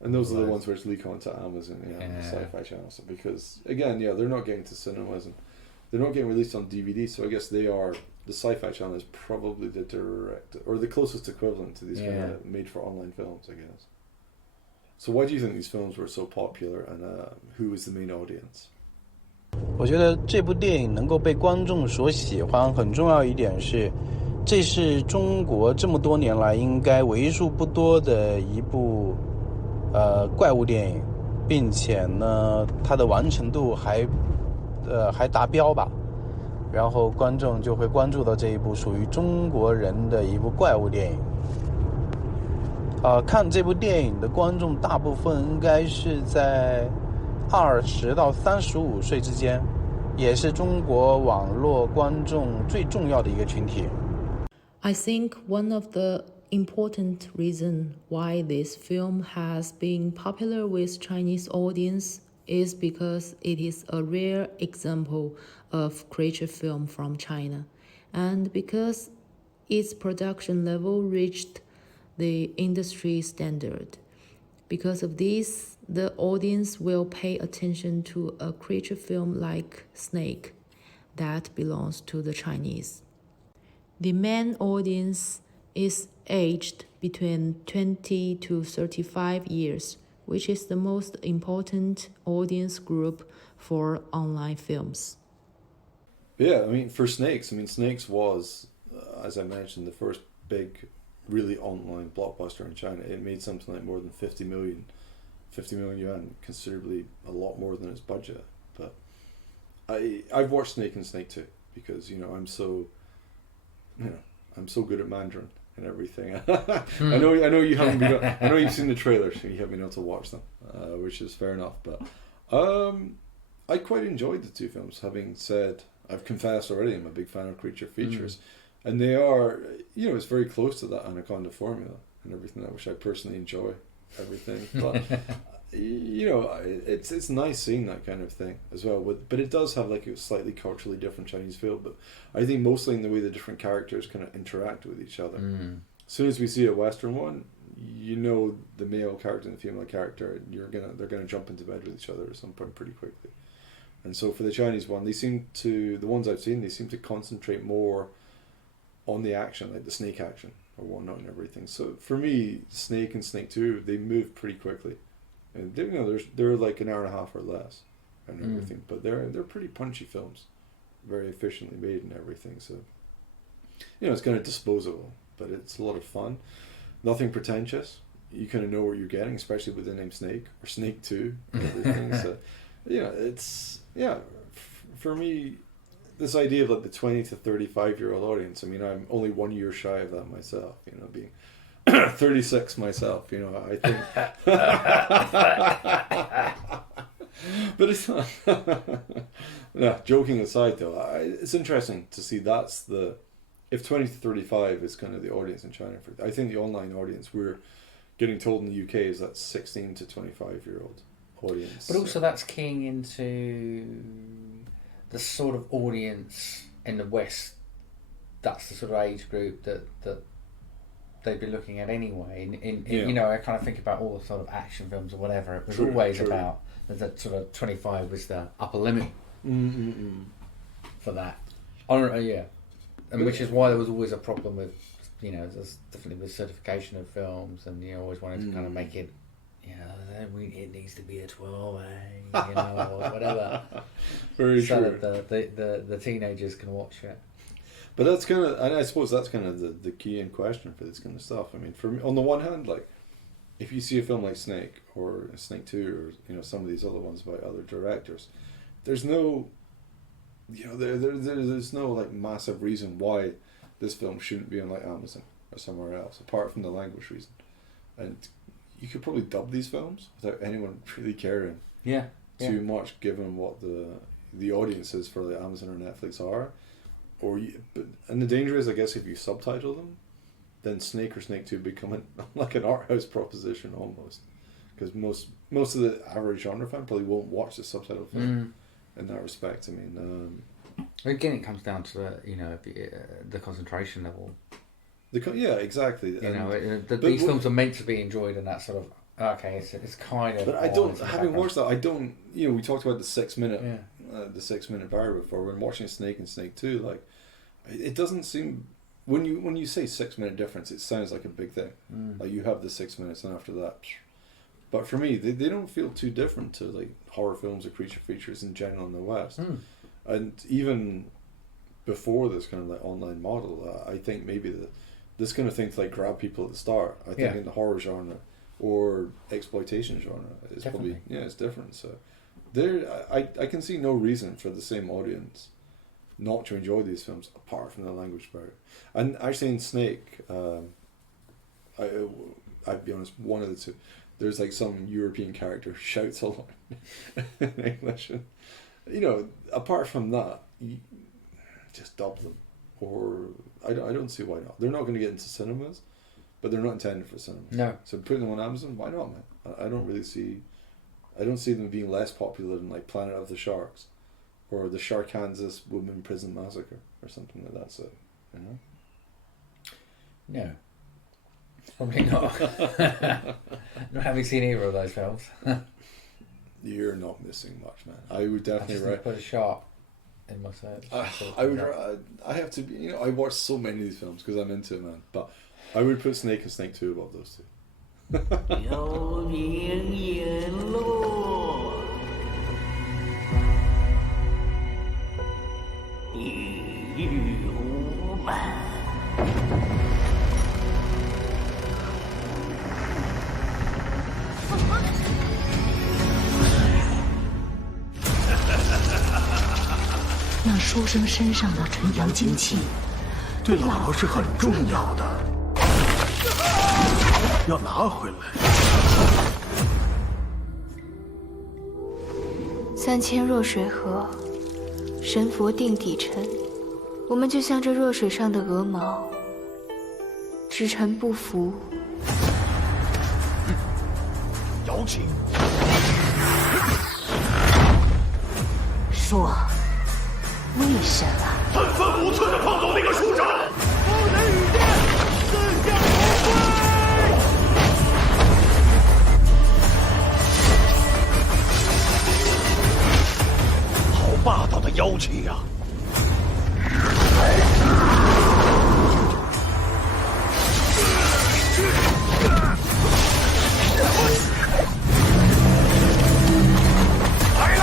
And those are the ones which leak onto Amazon, the Sci-Fi Channel. So because again, they're not getting to cinemas and they're not getting released on DVD. So I guess the Sci-Fi Channel is probably the direct or the closest equivalent to these kind of made-for-online films, I guess. So why do you think these films were so popular, and who was the main audience? 我觉得这部电影能够被观众所喜欢，很重要一点是，这是中国这么多年来应该为数不多的一部怪物电影，并且呢，它的完成度还达标吧。然后观众就会关注到这一部属于中国人的一部怪物电影。看这部电影的观众大部分应该是在20到35岁之间，也是中国网络观众最重要的一个群体。I think one of the important reasons why this film has been popular with Chinese audience is because it is a rare example of creature film from China, and because its production level reached the industry standard. Because of this, the audience will pay attention to a creature film like Snake that belongs to the Chinese. The main audience is aged between 20 to 35 years, which is the most important audience group for online films. Yeah, I mean, for Snakes, Snakes was, as I mentioned, the first big, really online blockbuster in China. It made something like more than 50 million yuan, considerably a lot more than its budget. But I've watched Snake and Snake 2 because, I'm so good at Mandarin and everything. I know you haven't been. I know you've seen the trailers and you haven't been able to watch them, which is fair enough. But I quite enjoyed the two films. Having said, I've confessed already, I'm a big fan of creature features, and they are, it's very close to that Anaconda formula and everything, which I personally enjoy. Everything, but it's nice seeing that kind of thing as well. But it does have like a slightly culturally different Chinese feel. But I think mostly in the way the different characters kind of interact with each other. As soon as we see a Western one, the male character and the female character, they're gonna jump into bed with each other at some point pretty quickly. And so for the Chinese one, the ones I've seen, they seem to concentrate more on the action, like the snake action or whatnot and everything. So for me, Snake and Snake 2, they move pretty quickly. And they're like an hour and a half or less and everything. But they're pretty punchy films, very efficiently made and everything. So, it's kind of disposable, but it's a lot of fun. Nothing pretentious. You kind of know what you're getting, especially with the name Snake or Snake 2 and everything. So, for me, this idea of like the 20 to 35-year-old audience, I'm only 1 year shy of that myself, being 36 myself, I think. But it's not. No, joking aside though, it's interesting to see if 20 to 35 is kind of the audience in China. I think the online audience we're getting told in the UK is that 16 to 25-year-old audience. But also that's keying into the sort of audience in the West. That's the sort of age group that they'd be looking at anyway. I kind of think about all the sort of action films or whatever. It was always about the sort of 25 was the upper limit for that. And which is why there was always a problem with, there's definitely with certification of films, and you always wanted to kind of make it, it needs to be a 12A, or whatever. Very so true. that the teenagers can watch it. But that's kind of, and I suppose that's kind of the key in question for this kind of stuff. For me, on the one hand, like, if you see a film like Snake or Snake 2 or some of these other ones by other directors, there's no, there's no like massive reason why this film shouldn't be on like Amazon or somewhere else, apart from the language reason. And you could probably dub these films without anyone really caring too much, given what the audiences for like Amazon or Netflix are. And the danger is, I guess, if you subtitle them, then Snake or Snake 2 become like an art house proposition almost, because most of the average genre fan probably won't watch the subtitle film in that respect. Again, it comes down to the concentration level. Exactly. These films are meant to be enjoyed in that sort of it's kind of. But I don't. Having watched that, I don't. We talked about the 6 minute, the 6 minute barrier before. When watching Snake and Snake 2, like, it doesn't seem. When you say 6 minute difference, it sounds like a big thing. Like you have the 6 minutes, and after that. But for me, they don't feel too different to like horror films or creature features in general in the West. And even before this kind of like online model, I think maybe this kind of thing to like grab people at the start. I think in the horror genre or exploitation genre, it's probably it's different. So I can see no reason for the same audience not to enjoy these films apart from the language barrier. And actually in Snake, I'd be honest, one of the two, there's like some European character who shouts a lot in English. And, apart from that, you just dub them. Or I don't see why not. They're not going to get into cinemas, but they're not intended for cinemas. No. So putting them on Amazon, why not, man? I don't see them being less popular than like Planet of the Sharks, or the Sharkansas Women Prison Massacre, or something like that. So, No. Probably not. Not having seen either of those films. You're not missing much, man. I would definitely put a shark in my search. I have to be. I watch so many of these films because I'm into it, man. But I would put Snake and Snake 2 above those two. 有名言录，地狱无门。那书生身上的纯阳精气，对老婆是很重要的，要拿回来。3000弱水河，神佛定底沉。我们就像这弱水上的鹅毛，只沉不浮。妖气，说。为什么3分5寸的碰走那个书生？不能与剑，自降魔归。好霸道的妖气呀！来了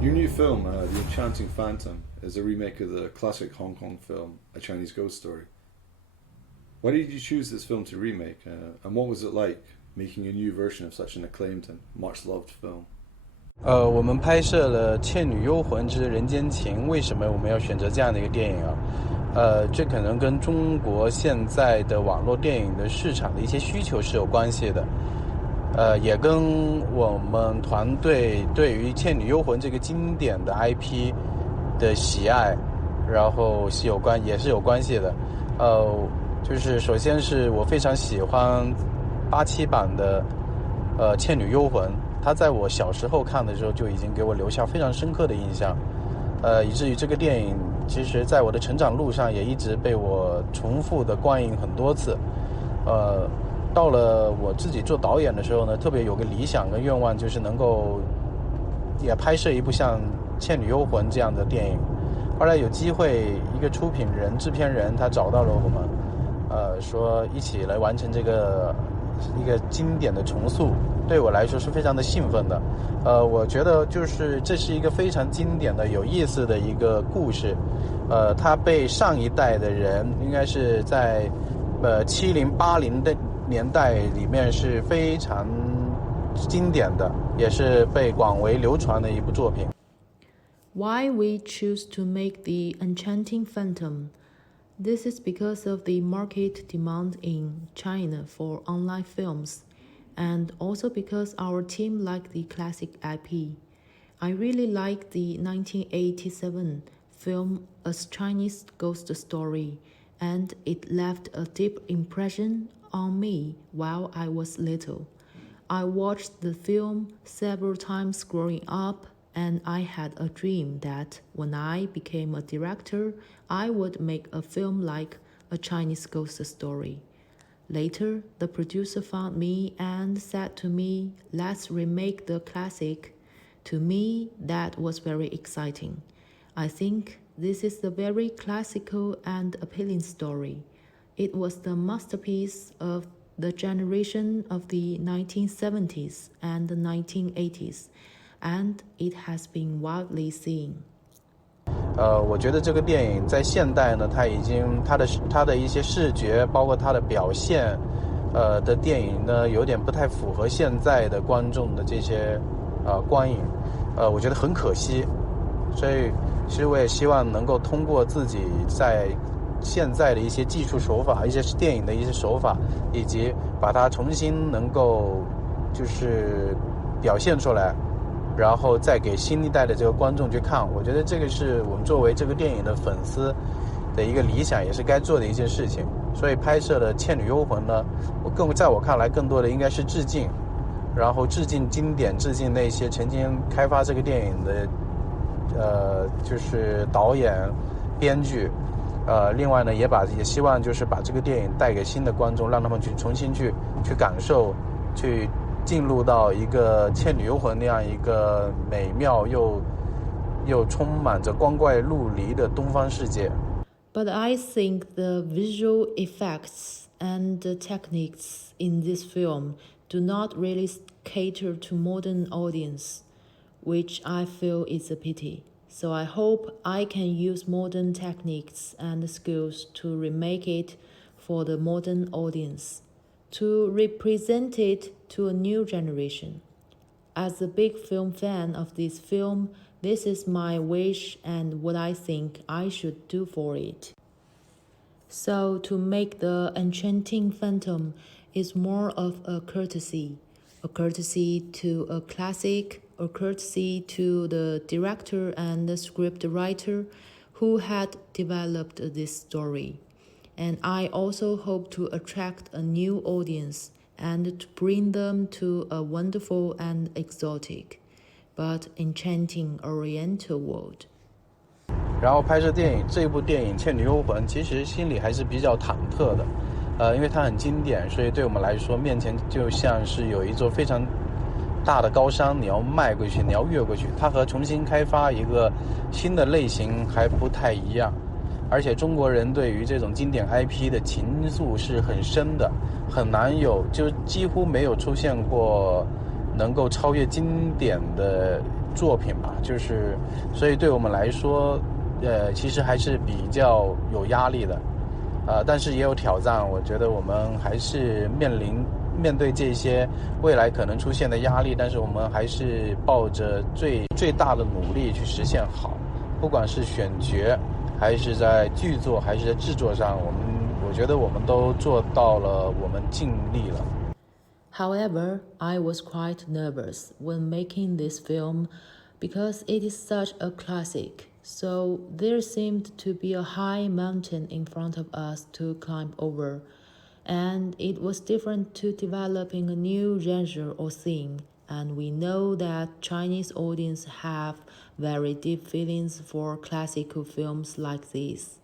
！Your new film, The Enchanting Phantom, is a remake of the classic Hong Kong film, A Chinese Ghost Story. Why did you choose this film to remake, and what was it like making a new version of such an acclaimed and much-loved film? 我们拍摄了《倩女幽魂之人间情》，为什么我们要选择这样的一个电影啊？这可能跟中国现在的网络电影的市场的一些需求是有关系的。也跟我们团队对于《倩女幽魂》这个经典的 IP 的喜爱，然后也是有关系的。就是首先是我非常喜欢87版的《倩女幽魂》，它在我小时候看的时候就已经给我留下非常深刻的印象，以至于这个电影其实在我的成长路上也一直被我重复的观影很多次。到了我自己做导演的时候呢，特别有个理想跟愿望，就是能够也拍摄一部像《倩女幽魂》这样的电影。后来有机会，一个出品人、制片人他找到了我们，说一起来完成这个一个经典的重塑，对我来说是非常的兴奋的。我觉得就是这是一个非常经典的、有意思的一个故事。它被上一代的人应该是在70、80的年代里面是非常经典的，也是被广为流传的一部作品。Why we choose to make the Enchanting Phantom? This is because of the market demand in China for online films, and also because our team liked the classic IP. I really like the 1987 film A Chinese Ghost Story, and it left a deep impression on me while I was little. I watched the film several times growing up, and I had a dream that when I became a director, I would make a film like A Chinese Ghost Story. Later, the producer found me and said to me, "Let's remake the classic." To me, that was very exciting. I think this is a very classical and appealing story. It was the masterpiece of the generation of the 1970s and the 1980s, and it has been widely seen. 我觉得这个电影在现代呢，它已经它的一些视觉，包括它的表现，的电影呢，有点不太符合现在的观众的这些观影，我觉得很可惜。所以，其实我也希望能够通过自己在现在的一些技术手法、一些电影的一些手法，以及把它重新能够就是表现出来。然后再给新一代的这个观众去看，我觉得这个是我们作为这个电影的粉丝的一个理想，也是该做的一件事情。所以拍摄的《倩女幽魂》呢，在我看来更多的应该是致敬，然后致敬经典，致敬那些曾经开发这个电影的就是导演、编剧，另外呢也希望就是把这个电影带给新的观众，让他们去重新去感受，去进入到一个《倩女幽魂》那样一个美妙又充满着光怪陆离的东方世界。But I think the visual effects and the techniques in this film do not really cater to modern audience, which I feel is a pity. So I hope I can use modern techniques and skills to remake it for the modern audience, to represent it to a new generation. As a big film fan of this film, this is my wish and what I think I should do for it. So to make the Enchanting Phantom is more of a courtesy to a classic, a courtesy to the director and the script writer who had developed this story. And I also hope to attract a new audience and to bring them to a wonderful and exotic, but enchanting Oriental world. 然后拍摄这部电影《倩女幽魂》，其实心里还是比较忐忑的，因为它很经典，所以对我们来说，面前就像是有一座非常大的高山，你要迈过去，你要越过去。它和重新开发一个新的类型还不太一样，而且中国人对于这种经典 IP 的情愫是很深的，很难有，就几乎没有出现过能够超越经典的作品吧。就是所以对我们来说，其实还是比较有压力的，但是也有挑战。我觉得我们还是面对这些未来可能出现的压力，但是我们还是抱着最大的努力去实现好，不管是选角，还是在剧作，还是在制作上，我觉得我们都做到了，我们尽力了。However, I was quite nervous when making this film because it is such a classic. So there seemed to be a high mountain in front of us to climb over, and it was different to developing a new genre or theme, and we know that Chinese audience have very deep feelings for classical films like this.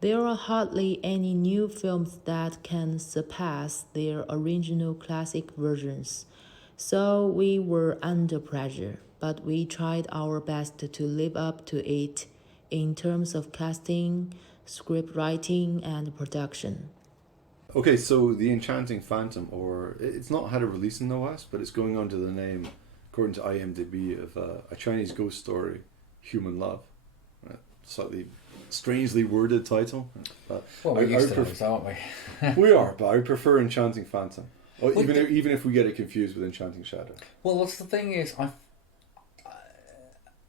There are hardly any new films that can surpass their original classic versions, so we were under pressure, but we tried our best to live up to it in terms of casting, script writing, and production. Okay, so The Enchanting Phantom, or it's not had a release in the West, but it's going under the name, according to IMDb, of a Chinese ghost story, Human Love. Slightly strangely worded title. Well, we're used to those, aren't we? We are, but I prefer Enchanting Phantom. Even if we get it confused with Enchanting Shadow. Well, that's the thing is,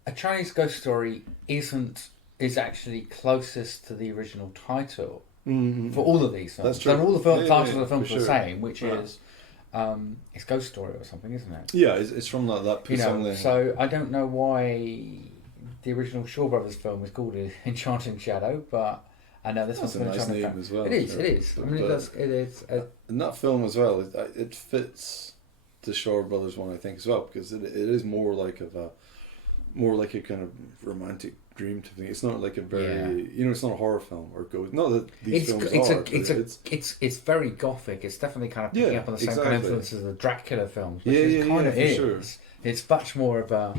a Chinese ghost story is actually closest to the original title for all of these films. That's true. And all the titles of the films for are the sure. same, which is it's Ghost Story or something, isn't it? Yeah, it's from that piece. So I don't know why the original Shaw Brothers film was called Enchanting Shadow, but I know this one's a nice name as well. It is. I mean, it is. And that film as well, it fits the Shaw Brothers one, I think, as well, because it is more like a kind of romantic dream type thing. It's not like a very, it's not a horror film or ghost. Not that these films are. It's very gothic. It's definitely kind of picking up on the same kind of influences as the Dracula films. Which Sure. It's much more of a,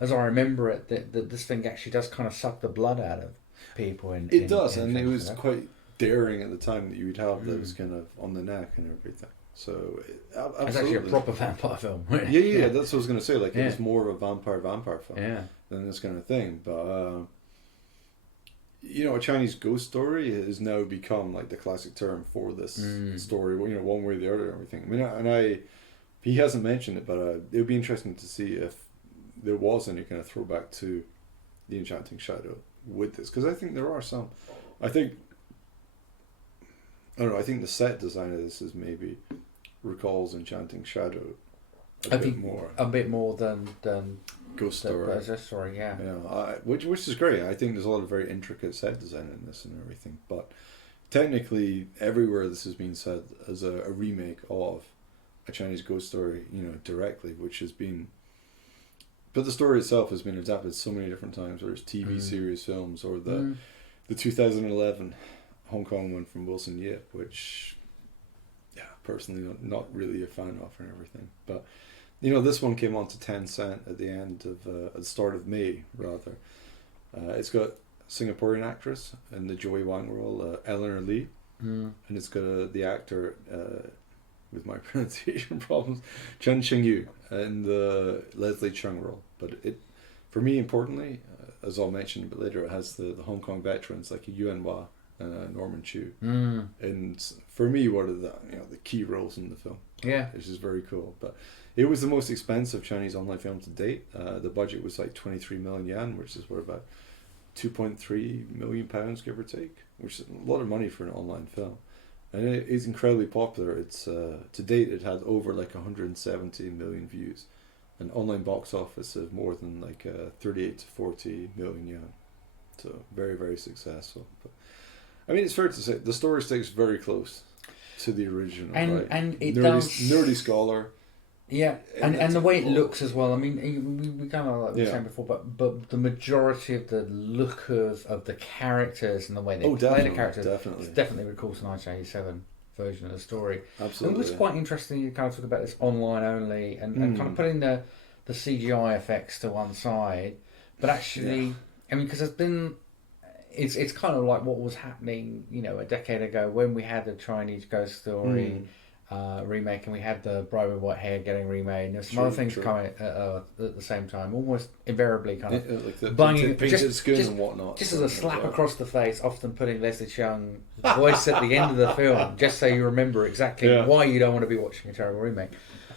as I remember it, that this thing actually does kind of suck the blood out of people. And it was quite daring at the time that you would have those kind of on the neck and everything. So absolutely. It's actually a proper vampire film. Yeah, that's what I was going to say. Like, it's more of a vampire film than this kind of thing. But, a Chinese ghost story has now become like the classic term for this story, one way or the other and everything. I mean, he hasn't mentioned it, but it would be interesting to see if there was any kind of throwback to The Enchanting Shadow with this. Because I think there are some. I think the set design of this is maybe recalls Enchanting Shadow a bit more than Ghost Story. Story, yeah. Which is great. I think there's a lot of very intricate set design in this and everything. But technically, everywhere this has been said as a remake of a Chinese ghost story, directly, which has been. But the story itself has been adapted so many different times, whether it's TV series, films, or the 2011 Hong Kong one from Wilson Yip, which personally not really a fan of and everything. But you know, this one came on to Tencent at the end of at the start of May rather. It's got Singaporean actress in the Joey Wang role, Eleanor Lee, and it's got the actor with my pronunciation problems, Chen Xingyu, in the Leslie Cheung role. But it, for me, importantly, as I'll mention a bit later, it has the Hong Kong veterans like Yuan Hua and Norman Chu, and for me, what are the key roles in the film? Yeah, which is very cool. But it was the most expensive Chinese online film to date. The budget was like 23 million yuan, which is worth about 2.3 million pounds, give or take, which is a lot of money for an online film. And it is incredibly popular. It's to date it had over like 170 million views, an online box office of more than like 38 to 40 million yuan. So very, very successful. But I mean, it's fair to say the story sticks very close to the original, right? And it nerdy scholar. Yeah, and the way it looks as well. I mean, we kind of like we were saying before, but the majority of the look of the characters and the way they play the characters definitely recalls the 1987 version of the story. Absolutely. And it was quite interesting. You kind of talk about this online only and kind of putting the CGI effects to one side, but actually, I mean, because there's been. It's kind of like what was happening, a decade ago when we had the Chinese Ghost Story remake, and we had the Bride with White Hair getting remade. And there's some other things coming at the same time, almost invariably kind of like the banging painted skins and whatnot. Just as a slap across the face, often putting Leslie Cheung's voice at the end of the film, just so you remember exactly why you don't want to be watching a terrible remake.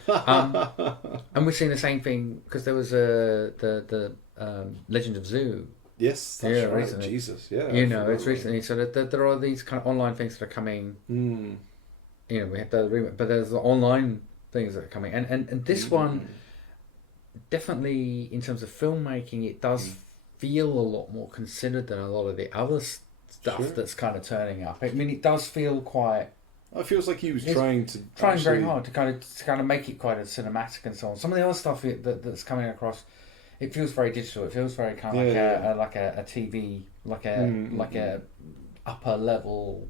And we're seeing the same thing because there was the Legend of Zoo. Yes, that's right. Recently. Jesus, yeah. It's recently. So that there are these kind of online things that are coming. We have the remake, but there's the online things that are coming, and this one definitely in terms of filmmaking, it does feel a lot more considered than a lot of the other stuff that's kind of turning up. I mean, it does feel quite. It feels like he was trying very hard to kind of make it quite a cinematic and so on. Some of the other stuff that's coming across. It feels very digital. It feels very kind of like a TV, like a upper level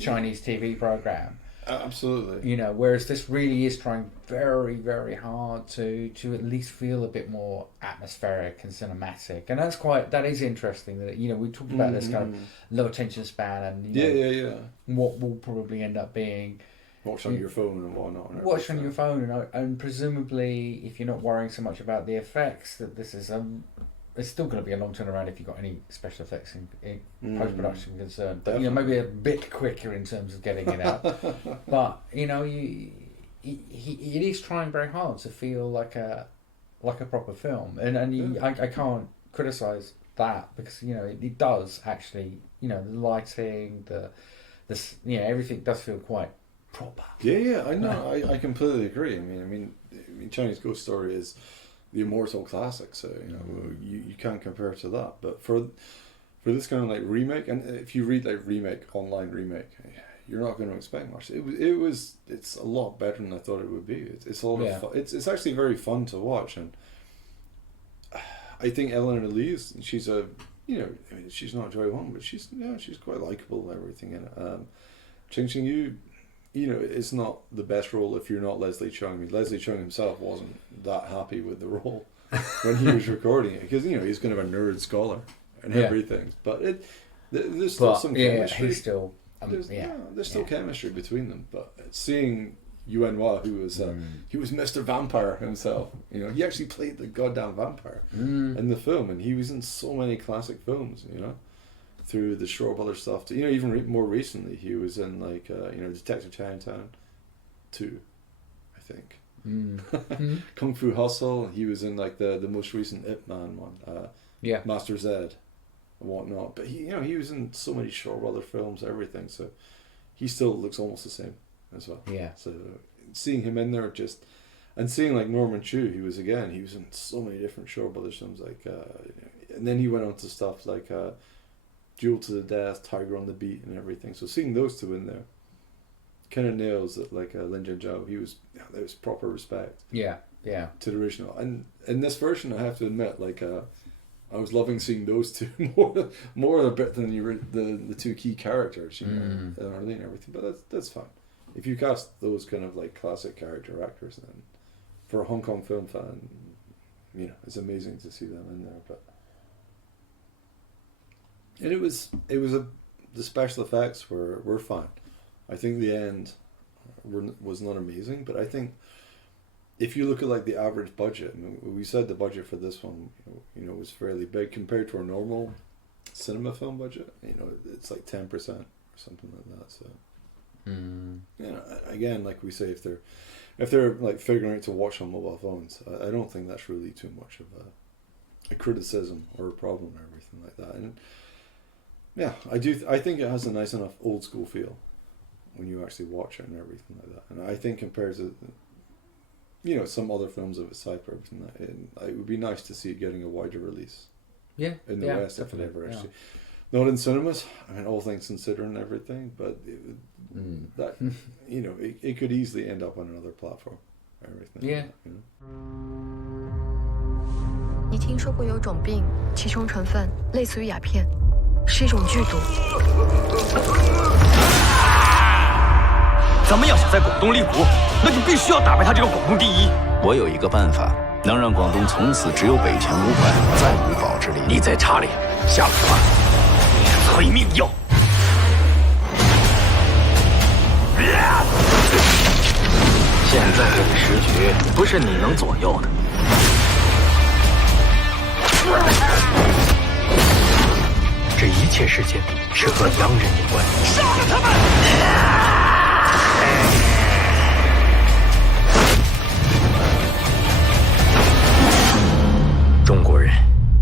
Chinese TV program. Absolutely. Whereas this really is trying very, very hard to at least feel a bit more atmospheric and cinematic, and that is interesting. That we talked about this kind of low attention span and what will probably end up being. Watch on your phone and whatnot. Watch on your phone and presumably, if you're not worrying so much about the effects, that this is it's still going to be a long turnaround if you've got any special effects in post production concerned. But maybe a bit quicker in terms of getting it out. But he is trying very hard to feel like a proper film, and I can't criticize that because it does actually the lighting, the everything does feel quite proper. I know. I completely agree. I mean, Chinese Ghost Story is the immortal classic, so you can't compare it to that. But for this kind of like remake, and if you read like online remake, you're not going to expect much. It's a lot better than I thought it would be. It's a lot of fun. It's actually very fun to watch, and I think Eleanor Lee she's she's not Joy Wong, but she's quite likable and everything in it. Ching Yu. It's not the best role if you're not Leslie Cheung. I mean, Leslie Cheung himself wasn't that happy with the role when he was recording it because he's kind of a nerd scholar and everything. But there's still some chemistry. He's still there's still chemistry between them. But seeing Yuan Hua, who was he was Mr. Vampire himself. He actually played the goddamn vampire in the film, and he was in so many classic films. Through the Shaw Brothers stuff to even more recently he was in like Detective Chinatown 2, I think. Kung Fu Hustle. He was in like the most recent Ip Man one, Master Zed and whatnot. But he was in so many Shaw Brothers films, everything. So he still looks almost the same as well. Yeah. So seeing him in there and seeing like Norman Chu, he was in so many different Shaw Brothers films, like and then he went on to stuff like Duel to the Death, Tiger on the Beat, and everything. So seeing those two in there kind of nails it. Like Lin Zhenzhao, there was proper respect. To the original, and in this version, I have to admit, like I was loving seeing those two more a bit than the two key characters, and everything. But that's fine. if you cast those kind of like classic character actors, then for a Hong Kong film fan, you know, it's amazing to see them in there. But and the special effects were fine. I think the end was not amazing, but I think if you look at like the average budget, and we said the budget for this one, you know, was fairly big compared to our normal cinema film budget. You know, it's like 10% or something like that. So, you know, again, like we say, if they're like figuring out to watch on mobile phones, I don't think that's really too much of a criticism or a problem or everything like that. And yeah, I think it has a nice enough old school feel when you actually watch it and everything like that. And I think compared to, you know, some other films of its type or everything, it would be nice to see it getting a wider release. Yeah, in the West, if it ever actually, not in cinemas. I mean, all things considering, everything, but that you know, it could easily end up on another platform. Everything. Yeah. You know? 你听说过有种病，其中成分类似于鸦片，是一种剧毒。咱们要想在广东立国，那就必须要打败他这个广东第一。我有一个办法，能让广东从此只有北钱500，再无保之力。你在查理下了什么？催命药。现在这个时局不是你能左右的。这一切事件是和洋人有关。杀了他们！中国人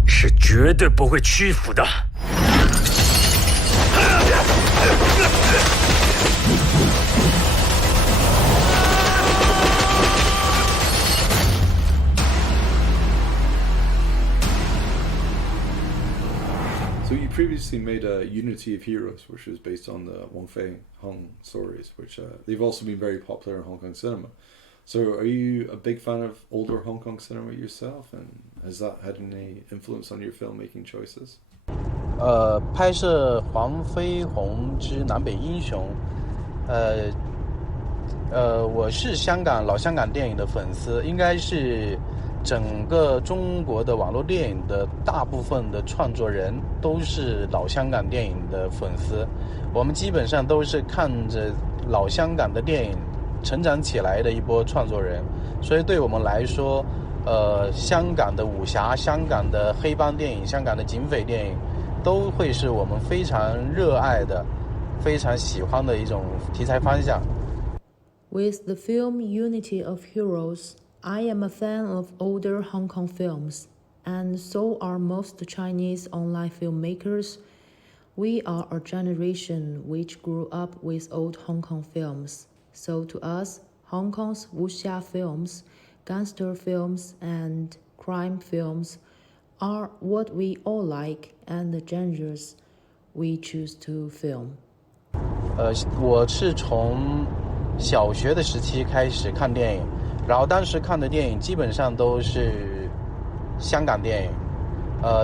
是绝对不会屈服的。So you previously made a Unity of Heroes, which was based on the Wong Fei-hung stories, which they've also been very popular in Hong Kong cinema. So are you a big fan of older Hong Kong cinema yourself, and has that had any influence on your filmmaking choices? 拍摄《黄飞鸿之南北英雄》，我是老香港电影的粉丝，应该是整个中国的网络电影的大部分的创作人都是老香港电影的粉丝，我们基本上都是看着老香港的电影成长起来的一波创作人，所以对我们来说，香港的武侠、香港的黑帮电影、香港的警匪电影，都会是我们非常热爱的、非常喜欢的一种题材方向。With the film Unity of Heroes, I am a fan of older Hong Kong films, and so are most Chinese online filmmakers. We are a generation which grew up with old Hong Kong films. So to us, Hong Kong's wuxia films, gangster films, and crime films are what we all like and the genres we choose to film. 我是从小学的时期开始看电影，然后当时看的电影基本上都是香港电影。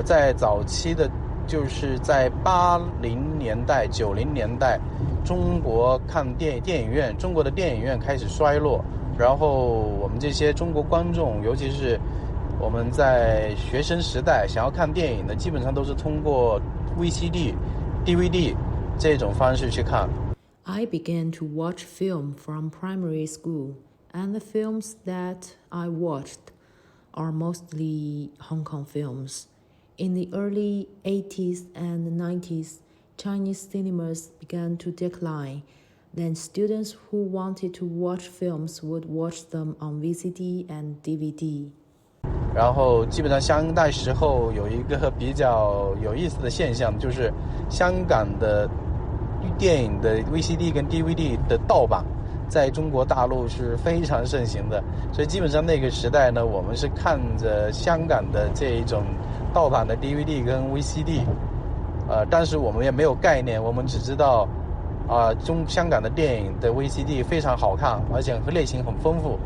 在早期的，就是在80年代、90年代。中国看电影院，中国的电影院开始衰落，然后我们这些中国观众，尤其是我们在学生时代想要看电影的，基本上都是通过 VCD、DVD 这种方式去看。I began to watch film from primary school, and the films that I watched are mostly Hong Kong films. In the early 80s and 90s, Chinese cinemas began to decline. Then students who wanted to watch films would watch them on VCD and DVD. 然后基本上香港时候有一个比较有意思的现象，就是香港的电影的 VCD 跟 DVD 的盗版在中国大陆是非常盛行的，所以基本上那个时代呢，我们是看着香港的这一种盗版的 DVD 跟 VCD，但是我们也没有概念，我们只知道香港的电影的 VCD 非常好看，而且类型很丰富，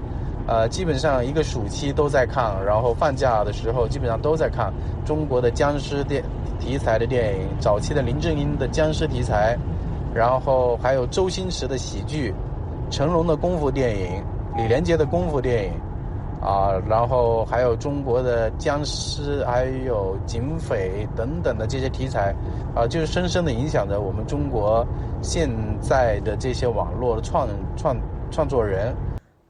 基本上一个暑期都在看，然后放假的时候基本上都在看中国的僵尸题材的电影，早期的林正英的僵尸题材，然后还有周星驰的喜剧，成龙的功夫电影、李连杰的功夫电影然后还有中国的僵尸，还有警匪等等的这些题材就是深深的影响着我们中国现在的这些网络的创作人。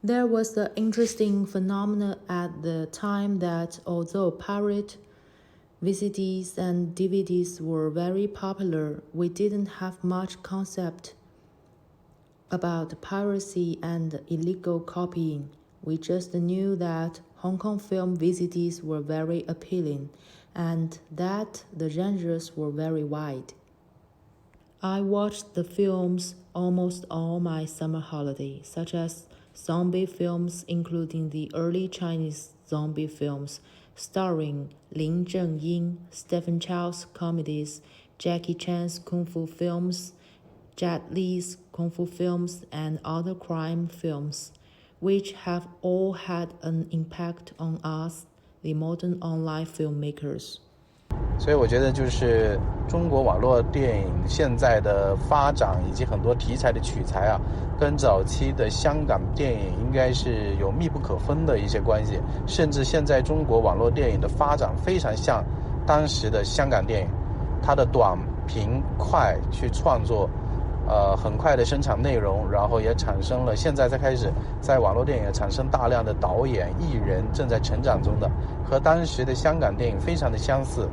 There was the interesting phenomenon at the time that although pirate VCDs and DVDs were very popular, we didn't have much concept about piracy and illegal copying. We just knew that Hong Kong film VCDs were very appealing and that the genres were very wide. I watched the films almost all my summer holiday, such as zombie films including the early Chinese zombie films starring Lin Zhenzhao, Stephen Chow's comedies, Jackie Chan's kung fu films, Jet Li's kung fu films, and other crime films, which have all had an impact on us, the modern online filmmakers. 所以我觉得就是中国网络电影现在的发展以及很多题材的取材跟早期的香港电影应该是有密不可分的一些关系，甚至现在中国网络电影的发展非常像当时的香港电影，它的短平快去创作很快的生产内容，然后也产生了现在才开始在网络电影产生大量的导演艺人正在成长中的，和当时的香港电影非常的相似。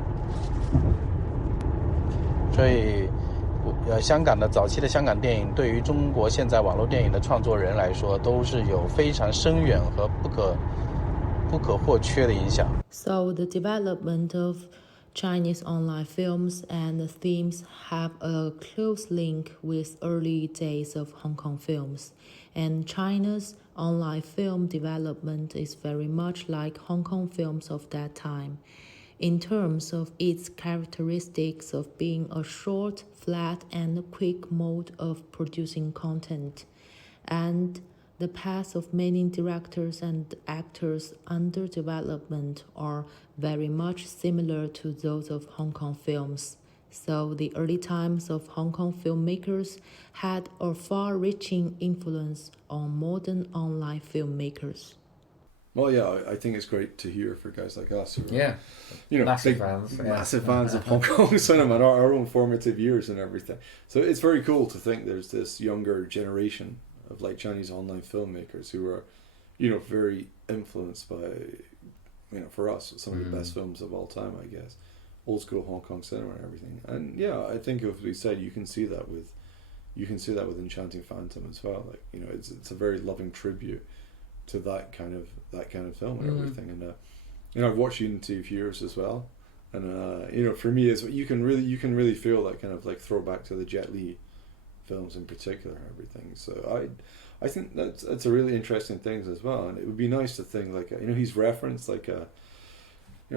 所以香港的早期的香港电影对于中国现在网络电影的创作人来说都是有非常深远和不可或缺的影响。 So the development of Chinese online films and themes have a close link with early days of Hong Kong films, and China's online film development is very much like Hong Kong films of that time, in terms of its characteristics of being a short, flat, and quick mode of producing content, and the paths of many directors and actors under development are very much similar to those of Hong Kong films. So the early times of Hong Kong filmmakers had a far-reaching influence on modern online filmmakers. Well, yeah, I think it's great to hear for guys like us who are, massive fans of Hong Kong cinema and our own formative years and everything. So it's very cool to think there's this younger generation of like Chinese online filmmakers who are, very influenced by, for us, some of the best films of all time, I guess, old school Hong Kong cinema and everything. And yeah, I think as we said, you can see that with Enchanting Phantom as well. Like, it's a very loving tribute to that kind of film and everything. And I've watched Unity for years as well. And for me, is you can really feel that kind of like throwback to the Jet Li films in particular and everything. So I think that's a really interesting thing as well. And it would be nice to think like he's referenced like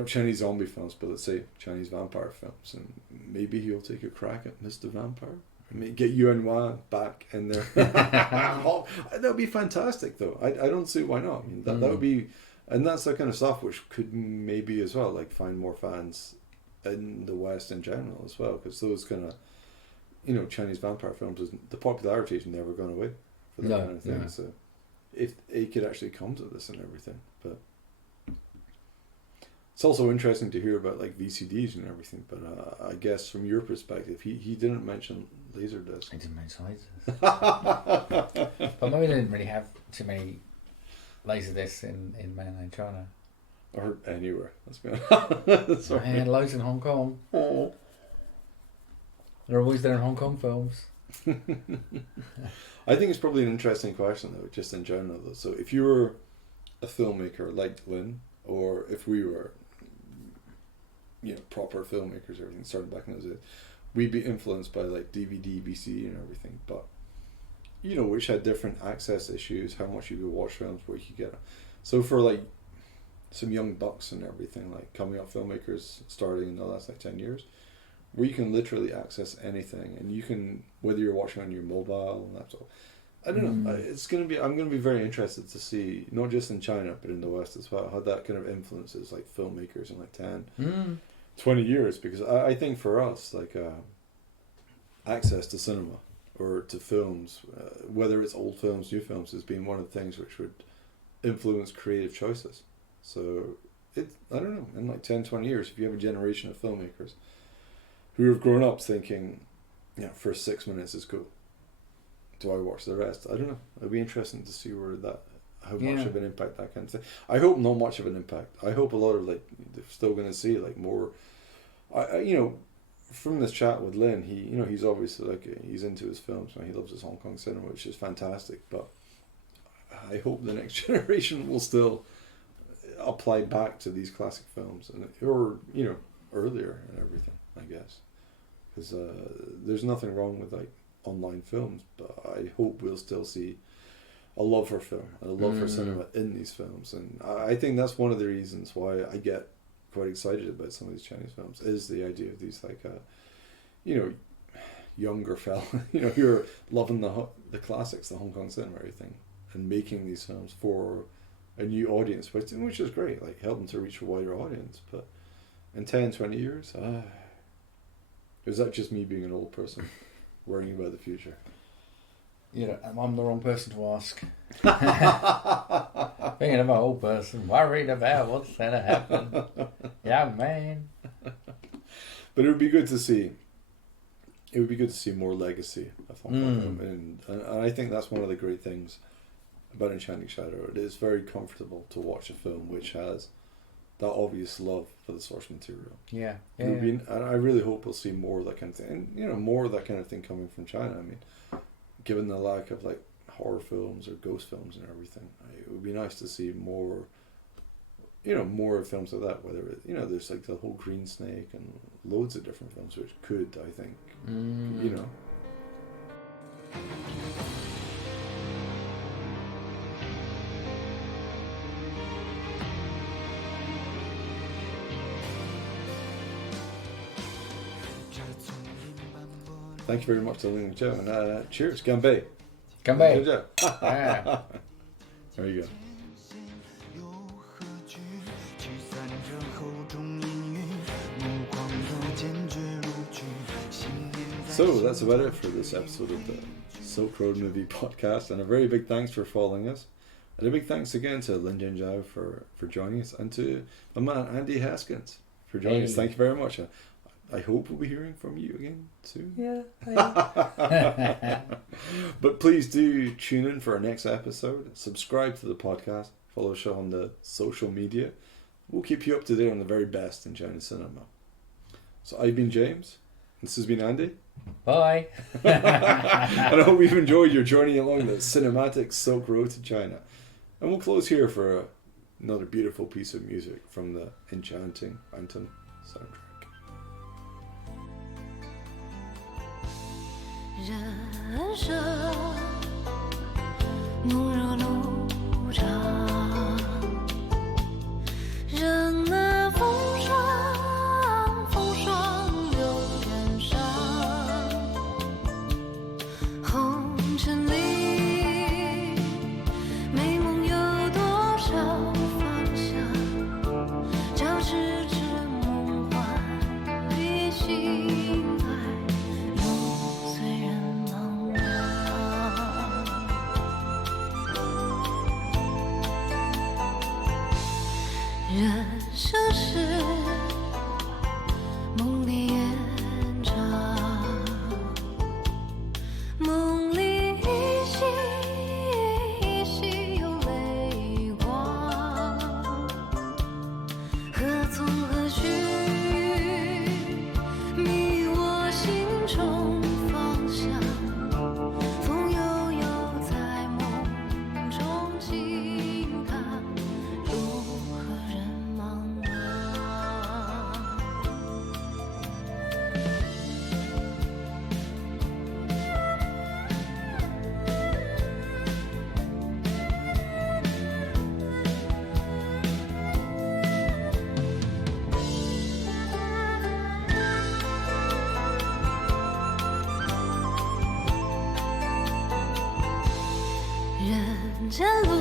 Chinese zombie films, but let's say Chinese vampire films, and maybe he'll take a crack at Mr. Vampire. I mean, get Yuan Wang back in there. That would be fantastic, though. I don't see why not. I mean, that would be, and that's the kind of stuff which could maybe as well like find more fans in the West in general as well, because those kind of Chinese vampire films, the popularity has never gone away for that kind of thing. No. So if it could actually come to this and everything, but it's also interesting to hear about like VCDs and everything. But I guess from your perspective, he didn't mention Laserdisc. He didn't mention Laserdisc. But maybe they didn't really have too many Laserdiscs in mainland China. Or anywhere, let's be honest. I had loads in Hong Kong. Oh. They're always there in Hong Kong films. I think it's probably an interesting question though, just in general though. So if you were a filmmaker like Lin, or if we were proper filmmakers, everything started back in those days, we'd be influenced by like DVD, BC and everything, but which had different access issues, how much you could watch films, where you could get them. So for like some young bucks and everything, like coming up filmmakers starting in the last like 10 years, where you can literally access anything, and you can, whether you're watching on your mobile, laptop, I don't know, I'm going to be very interested to see, not just in China, but in the West as well, how that kind of influences like filmmakers in like 10, 20 years, because I think for us, like access to cinema or to films, whether it's old films, new films, has been one of the things which would influence creative choices. So I don't know, in like 10, 20 years, if you have a generation of filmmakers who have grown up thinking, first 6 minutes is cool, do I watch the rest? I don't know. It'll be interesting to see how much of an impact that can say. I hope not much of an impact. I hope a lot of they're still going to see more. From this chat with Lin, he's obviously he's into his films, and he loves his Hong Kong cinema, which is fantastic. But I hope the next generation will still apply back to these classic films, or earlier and everything. I guess because there's nothing wrong with online films, but I hope we'll still see a love for film, a love for cinema in these films, and I think that's one of the reasons why I get quite excited about some of these Chinese films, is the idea of these younger fella, who are loving the classics, the Hong Kong cinema, everything, and making these films for a new audience, which is great, helping to reach a wider audience. But in 10, 20 years, is that just me being an old person worrying about the future? I'm the wrong person to ask. Being an old person, worried about what's going to happen. Young man. But it would be good to see. It would be good to see more legacy of Hong Kong film, and I think that's one of the great things about Enchanting Shadow. It is very comfortable to watch a film which has that obvious love for the source material. Yeah. And I really hope we'll see more of that kind of thing, and more of that kind of thing coming from China. I mean, given the lack of horror films or ghost films and everything, it would be nice to see more, more films like that, whether there's the whole Green Snake and loads of different films which could, I think, Thank you very much to Lin Zhenzhao, and cheers, Ganbei. Ganbei. There you go. So that's about it for this episode of the Silk Road Movie Podcast, and a very big thanks for following us, and a big thanks again to Lin Zhenzhao for joining us, and to my man Andy Haskins for joining us. Thank you very much. I hope we'll be hearing from you again soon. Yeah. But please do tune in for our next episode. Subscribe to the podcast. Follow the show on the social media. We'll keep you up to date on the very best in Chinese cinema. So I've been James. This has been Andy. Bye. And I hope you've enjoyed your journey along the cinematic Silk Road to China. And we'll close here for another beautiful piece of music from the Enchanting Phantom soundtrack. 人生怒热路长，任那风霜流天上，红尘里美梦有多少方向，交织着梦幻的心爱。 人生是梦里延长，梦里依稀依稀有泪光，何从何去，迷我心中方向，风悠悠在梦中惊叹。 人间路。